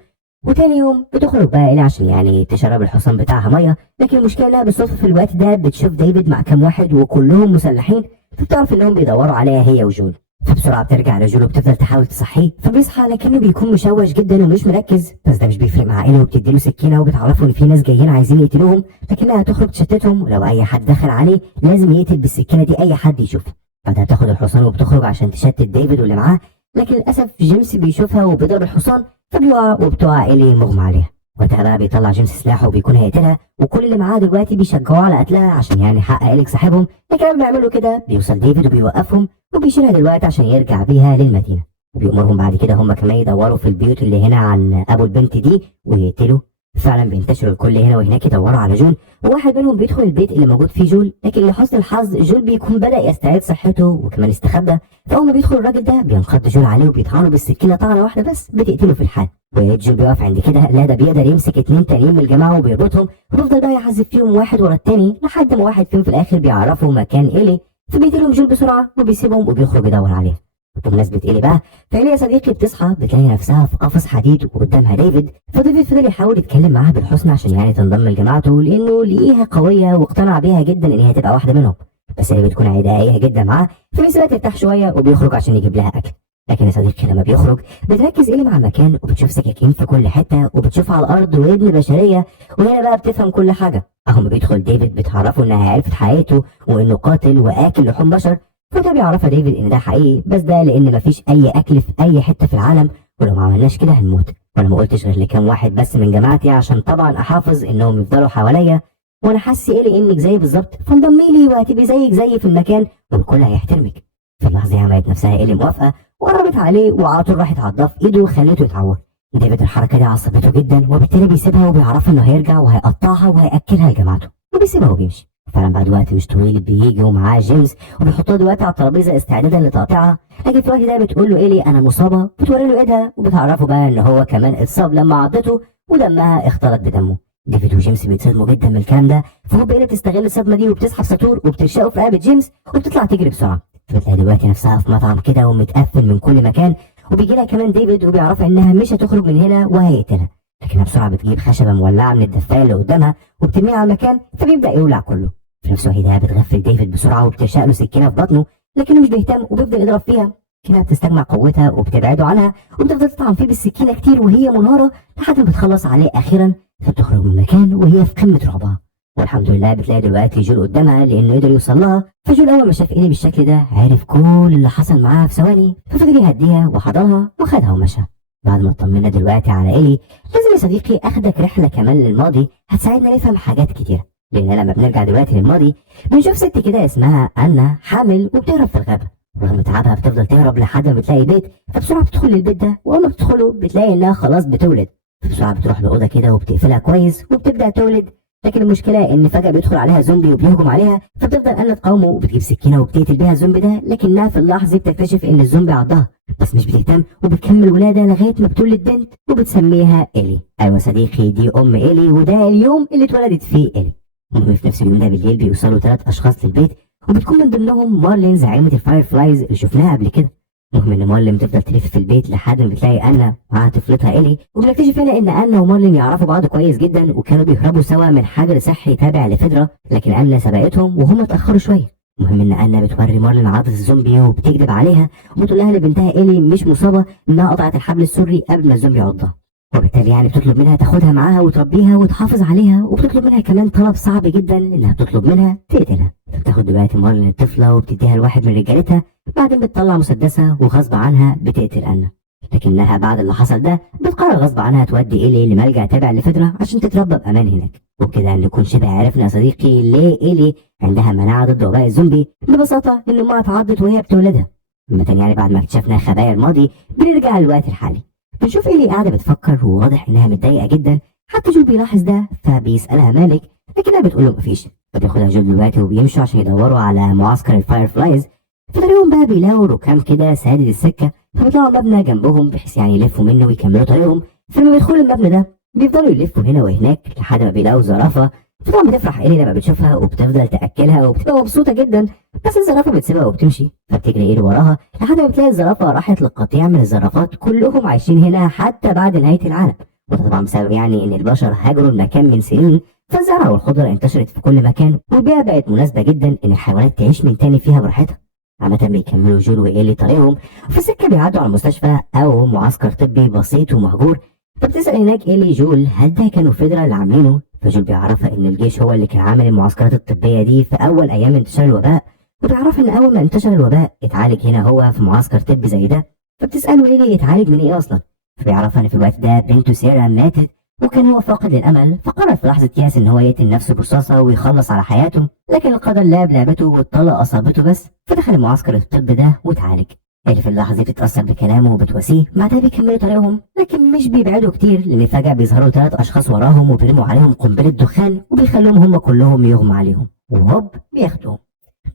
وتاني يوم بتخرج بقى إيلي عشان يعني تشرب الحصان بتاعها ميه، لكن المشكلة انها بالصدفة في الوقت ده بتشوف ديفيد مع كام واحد وكلهم مسلحين، فبتعرف انهم بيدوروا عليها هي وجول. فبسرعة بترجع لجول وبتفضل تحاول تصحيه، فبيصحى لكنه بيكون مشوش جدا ومش مركز، بس ده مش بيفرق مع إيلي وبتديله سكينة وبتعرفه إن في ناس جايين عايزين يقتلوهم، لكنها هتخرج تشتتهم ولو أي حد دخل عليه لازم يقتل بالسكينة دي أي حد يشوفه. بعدها بتاخد الحصان وبتخرج عشان تشتت ديفيد واللي معاه، لكن للأسف جيمس بيشوفها وبيضرب الحصان فبيقع وبتقع إيلي مغمى عليها. وقتها بقى بيطلع جيمس سلاحه وبيكون هيقتلها، وكل اللي معاه دلوقتي بيشجعوه على قتلها عشان يعني حق إليك صاحبهم، لكن لما بيعملوا كده بيوصل ديفيد وبيوقفهم وبيشيلها دلوقتي عشان يرجع بيها للمدينة، وبيأمرهم بعد كده هم كمان يدوروا في البيوت اللي هنا عن أبو البنت دي ويقتلوا. فعلا بينتشروا الكل هنا وهناك يدوروا على جول، وواحد منهم بيدخل البيت اللي موجود فيه جول، لكن لحسن الحظ جول بيكون بدأ يستعيد صحته وكمان استخبى. فأول ما بيدخل الراجل ده بينقض جول عليه وبيطعنه بالسكينة طعنة واحدة بس بتقتله في الحال. وجول بيقف عند كده، لا ده بيقدر يمسك 2 تانيين من الجماعة وبيربطهم وبيفضل بقى يعذب فيهم واحد ورا التاني لحد ما واحد فيهم في الآخر بيعرفوا مكان إيلي، فبيقتلهم جول بسرعة وبيسيبهم وبيخرج يدور عليها. بمناسبة إيلي بقى، فإيلي يا صديقي بتصحى بتلاقي نفسها في قفص حديد وقدامها ديفيد، فديفيد فضل يحاول يتكلم معاها بالحسنى عشان يعني تنضم لجماعته لأنه لقيها قوية واقتنع بيها جدا إن هي تبقى واحدة منهم، بس هي بتكون عدائية جدا معاه، في نفس الوقت ترتاح شوية وبيخرج عشان يجيب لها أكل. لكن يا صديقي لما بيخرج بتركز إيلي مع المكان وبتشوف سكاكين في كل حتة وبتشوف على الأرض وابن بشرية، وهنا بقى بتفهم كل حاجة. أهم بيدخل ديفيد بتعرفه إنها عرفت حقيقته وإنه قاتل وآكل لحوم بشر، فده بيعرفها ديفيد ان ده حقيقي، بس ده لان مفيش اي اكل في اي حته في العالم، ولو ما عملناش كده هنموت، وانا ما قلتش غير لكام واحد بس من جماعتي عشان طبعا احافظ انهم يفضلوا حواليا، وانا حاسس إيلي انك زي بالظبط فانضمي لي وهتبقي زيك زي في المكان والكل هيحترمك. في اللحظه دي عملت نفسها إيلي موافقه وقربت عليه وعلى طول راحت عضاه في ايده وخليته يتعور. ديفيد الحركه دي عصبته جدا وبالتالي بيسيبها وبيعرف انه هيرجع وهيقطعها وهياكلها لجماعته وبيسيبها وبيمشي. فعلا بعد وقت مش طويل بيجي ومعاه جيمس وبيحطوه دلوقتي على الترابيزه استعدادا لتقطيعها. لكن في الوقت ده بتقول له ايلي انا مصابه، بتوري له ايدها وبتعرفه بقى ان هو كمان اتصاب لما عضته ودمها اختلط بدمه. ديفيد وجيمس بيتصدموا جدا من الكلام ده، فهوب ايلي بتستغل الصدمه دي وبتسحب ساطور وبترشقه في رقبه جيمس وبتطلع تجري بسرعه. فبتلاقي دلوقتي نفسها في مطعم كده ومتقفل من كل مكان، وبيجي لها كمان ديفيد وبيعرفها انها مش هتخرج من هنا وهيقتلها. لكنها بسرعه بتجيب خشبه مولعه من الدفايه اللي قدامها وبترميها على المكان، فبيبدا يولع كله. في نفس الوقت ده بتغفل ديفيد بسرعه وبترشق له سكينه في بطنه، لكنه مش بيهتم وبيفضل يضرب فيها. كده بتستجمع قوتها وبتبعده عنها وبتفضل تطعن فيه بالسكينه كتير وهي منهاره لحد ما بتخلص عليه اخيرا، فبتخرج من المكان وهي في قمه رعبها. والحمد لله بتلاقي دلوقتي جول قدامها لانه قدر يوصل لها. فجول اول ما شاف ايلي بالشكل ده عرف كل اللي حصل معاها في ثواني، ففضل يهديها وحضنها وخدها ومشى. بعد ما اطمنا دلوقتي على ايلي، لازم يا صديقي اخدك رحله كمان للماضي هتساعدنا نفهم حاجات كتيره. لان لما بنرجع دلوقتي للماضي بنشوف ست كده اسمها انا حامل وبتهرب في الغابه، ورغم تعبها بتفضل تهرب لحد ما بتلاقي بيت، فبسرعه بتدخل للبيت ده، واول ما بتدخله بتلاقي انها خلاص بتولد. فبسرعه بتروح لاوضه كده وبتقفلها كويس وبتبدا تولد. لكن المشكله ان فجاه بيدخل عليها زومبي وبيهجم عليها، فبتفضل انا تقاومه وبتجيب سكينه وبتقتل بيها الزومبي ده. لكنها في اللحظه دي بتكتشف ان الزومبي عضها، بس مش بتهتم وبتكمل ولاده لغايه ما بتولد بنت وبتسميها ايلي. ايوه صديقي، دي ام ايلي وده اليوم اللي اتولدت فيه ايلي. المهم في نفس اليوم ده بالليل بيوصلوا 3 اشخاص للبيت، وبتكون من ضمنهم مارلين زعيمه الفاير فلايز اللي شفناها قبل كده. المهم ان مارلين بتفضل تلف في البيت لحد ما بتلاقي انا مع طفلتها ايلي، وبنكتشف هنا ان انا ومارلين يعرفوا بعض كويس جدا وكانوا بيهربوا سوا من حجر صحي تابع لفيدرا، لكن انا سبقتهم وهم اتاخروا شويه. المهم ان انا بتوري مارلين عضة الزومبي وبتكذب عليها وبتقول لها ان بنتها ايلي مش مصابه، انها قطعت الحبل السري قبل ما الزومبي يعضها. وبالتالي يعني بتطلب منها تاخدها معاها وتربيها وتحافظ عليها، وبتطلب منها كمان طلب صعب جدا انها بتطلب منها تقتلها. فبتاخد دلوقتي مارلين الطفله وبتديها لواحد من رجالتها، بعدين بتطلع مسدسها وغصب عنها بتقتل انا. لكنها بعد اللي حصل ده بتقرر غصب عنها تودي ايلي لملجأ تابع لفيدرا عشان تتربى بامان هناك. وبكده نكون شبه عرفنا يا صديقي ليه ايلي عندها مناعه ضد وباء الزومبي. ببساطه ان امها اتعضت وهي بتولدها. مثلا يعني بعد ما اكتشفنا خبايا الماضي بنرجع للوقت الحالي، بنشوف ايلي قاعده بتفكر وواضح انها متضايقه جدا. حتى جول بيلاحظ ده فبيسالها مالك، لكنها بتقول له مفيش. فبياخدها جول دلوقتي وبيمشوا عشان يدوروا على معسكر الفاير فلايز. في طريقهم بقى بيلاقوا ركام كده سادد السكه، فبيطلعوا مبنى جنبهم بحيث يعني يلفوا منه ويكملوا طريقهم. فلما بيدخلوا المبنى ده بيفضلوا يلفوا هنا وهناك لحد ما بيلاقوا زرافه. طبعا بتفرح ايلي لما بتشوفها وبتفضل تاكلها وبتبقى مبسوطه جدا، بس الزرافه بتسيبها وبتمشي. فبتجري ايلي وراها لحد ما بتلاقي الزرافه راحت لقطيع من الزرافات كلهم عايشين هنا حتى بعد نهايه العالم. وده طبعا بسبب يعني ان البشر هاجروا المكان من سنين، فالزرع والخضره انتشرت في كل مكان، والبيئه بقت مناسبه جدا ان الحيوانات تعيش من تاني فيها براحتها. عامة بيكملوا جول وايلي طريقهم، وفي السكه بيعدوا على مستشفى او معسكر طبي بسيط ومهجور. فبتسال هناك ايلي جول هل ده كانوا فيدرا اللي عاملينه، فجول بيعرفها ان الجيش هو اللي كان عامل المعسكرات الطبيه دي في اول ايام انتشار الوباء، وبيعرف ان اول ما انتشر الوباء اتعالج هنا هو في معسكر طبي زي ده. فبتساله ايلي اتعالج من ايه اصلا، فبيعرفها ان في الوقت ده بنته سيرا ماتت وكان هو فاقد للامل، فقرر في لحظه يأس ان هو يقتل نفسه برصاصه ويخلص على حياته. لكن القدر لعب لعبته والطلقه اصابته بس، فدخل المعسكر الطبي ده واتعالج. اللي في اللحظه دي بتتاثر بكلامه وبتواسيه. بعدها بيكملوا طريقهم، لكن مش بيبعدوا كتير لان فجاه بيظهروا 3 اشخاص وراهم وبيرموا عليهم قنبله دخان وبيخلوهم هم كلهم يغمى عليهم، وهوب بياخدوهم.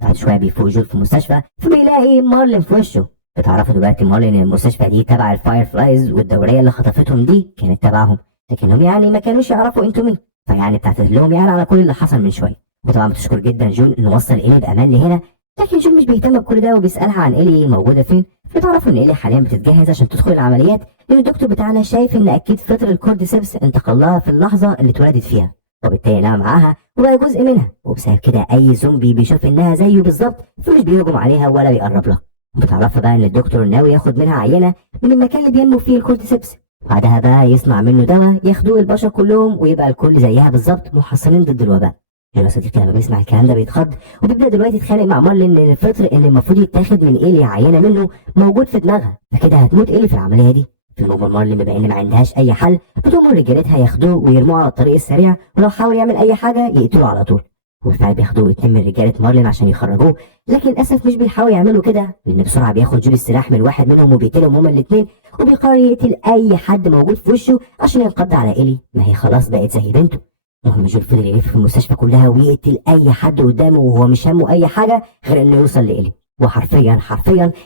بعد شويه بيفوق جول في المستشفى فبيلاقي مارلين في وشه. بتعرفوا دلوقتي مارلين ان المستشفى دي تبع الفاير فلايز، والدوريه اللي خطفتهم دي كانت تبعهم، لكنهم يعني ما كانوش يعرفوا انتوا مين. فيعني بتعتذر لهم يعني على كل اللي حصل من شويه. وطبعا بتشكر جدا جول انه وصل ايلي بامان لهنا، لكن جول مش بيهتم بكل ده وبيسالها عن ايلي موجوده فين. بتعرفوا ان ايلي حاليا بتتجهز عشان تدخل العمليات، لان الدكتور بتاعنا شايف ان اكيد فطر الكورديسيبس انتقل لها في اللحظه اللي اتولدت فيها، وبالتالي نام معاها وبقى جزء منها، وبسبب كده اي زومبي بيشوف انها زيه بالظبط فمش بيهجم عليها ولا بيقرب لها. بتعرفها بقى ان الدكتور ناوي ياخد منها عينه من المكان اللي بينمو فيه الكورديسيبس، بعدها بقى يصنع منه دواء ياخدوه البشر كلهم ويبقى الكل زيها بالظبط محصنين ضد الوباء. يا صديقي لما بيسمع الكلام ده بيتخض وبيبدا دلوقتي يتخانق مع مارلين ان الفطر اللي المفروض يتاخد من ايلي عينه منه موجود في دماغها، فكده هتموت ايلي في العمليه دي. في الموضوع مارلين بما ان ما عندهاش اي حل بتؤمر رجالتها ياخدوه ويرموه على الطريق السريع، ولو حاول يعمل اي حاجه يقتلوه على طول. وبالفعل بياخدوه 2 من رجاله مارلين عشان يخرجوه، لكن للاسف مش بيحاولوا يعملوا كده لان بسرعه بياخد جول السلاح من واحد منهم وبيقتلهم هما الاثنين، وبيقرر يقتل اي حد موجود في وشه عشان ينقض على ايلي، ما هي خلاص بقت زي بنته. المهم جول فضل يلف في المستشفى كلها ويقتل اي حد قدامه وهو مش همه اي حاجه غير انه يوصل لإيلي. وحرفيا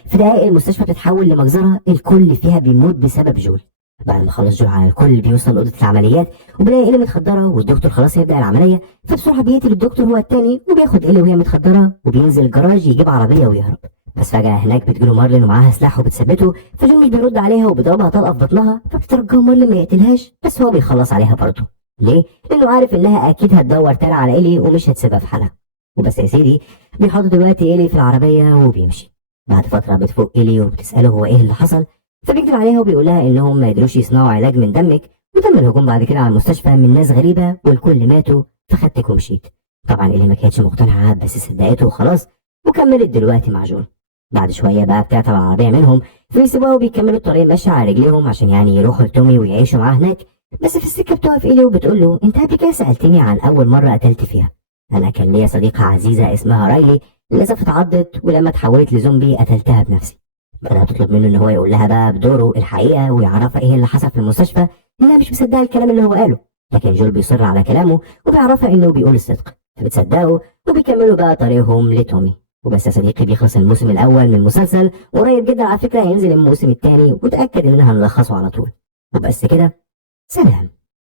في دقائق المستشفى بتتحول لمجزره الكل فيها بيموت بسبب جول. بعد ما خلص جول على الكل بيوصل لأوضة العمليات وبيلاقي إيلي متخدرة والدكتور خلاص هيبدأ العملية، فبسرعة بيقتل الدكتور هو التاني وبياخد إيلي وهي متخدرة وبينزل الجراج يجيب عربية ويهرب. بس فجأة هناك بتجيله مارلين ومعاها سلاح وبتثبته، فجول مش بيرد عليها وبيضربها طلقة في بطنها، فبترجاه مارلين ما يقتلهاش بس هو بيخلص عليها برضه. ليه؟ لأنه عارف إنها أكيد هتدور تاني على إيلي ومش هتسيبها في حالها. وبس يا سيدي بيحط دلوقتي إيلي في العربية وبيمشي. بعد فترة بتفوق إيلي وبتسأله هو إيه اللي حصل، فبيكذب عليها وبيقول لها انهم ما قدروش يصنعوا علاج من دمك، وتم الهجوم بعد كده على المستشفى من ناس غريبه والكل ماتوا، فخدتك ومشيت. طبعا اللي ما كانتش مقتنعه بس صدقته وخلاص، وكملت دلوقتي مع جون. بعد شويه بقى بتعطل العربيه منهم فبيسيبوها وبيكملوا الطريق ماشيه على رجليهم عشان يعني يروحوا لتومي ويعيشوا معاه هناك. بس في السكه بتقف إيلي وبتقول له انت قبل كده سالتني عن اول مره قتلت فيها. انا كان ليا صديقه عزيزه اسمها رايلي، للاسف اتعضت ولما اتحولت لزومبي قتلتها بنفسي. بدأ تطلب منه ان هو يقول لها بقى بدوره الحقيقه ويعرفها ايه اللي حصل في المستشفى، انها مش مصدقه الكلام اللي هو قاله. لكن جول بيصر على كلامه وبيعرفها انه بيقول الصدق، فبتصدقه وبيكملوا بقى طريقهم لتومي. وبس يا صديقي بيخلص الموسم الاول من المسلسل، وقريب جدا على فكره هينزل الموسم الثاني وتاكد اننا هنلخصه على طول. وبس كده، سلام.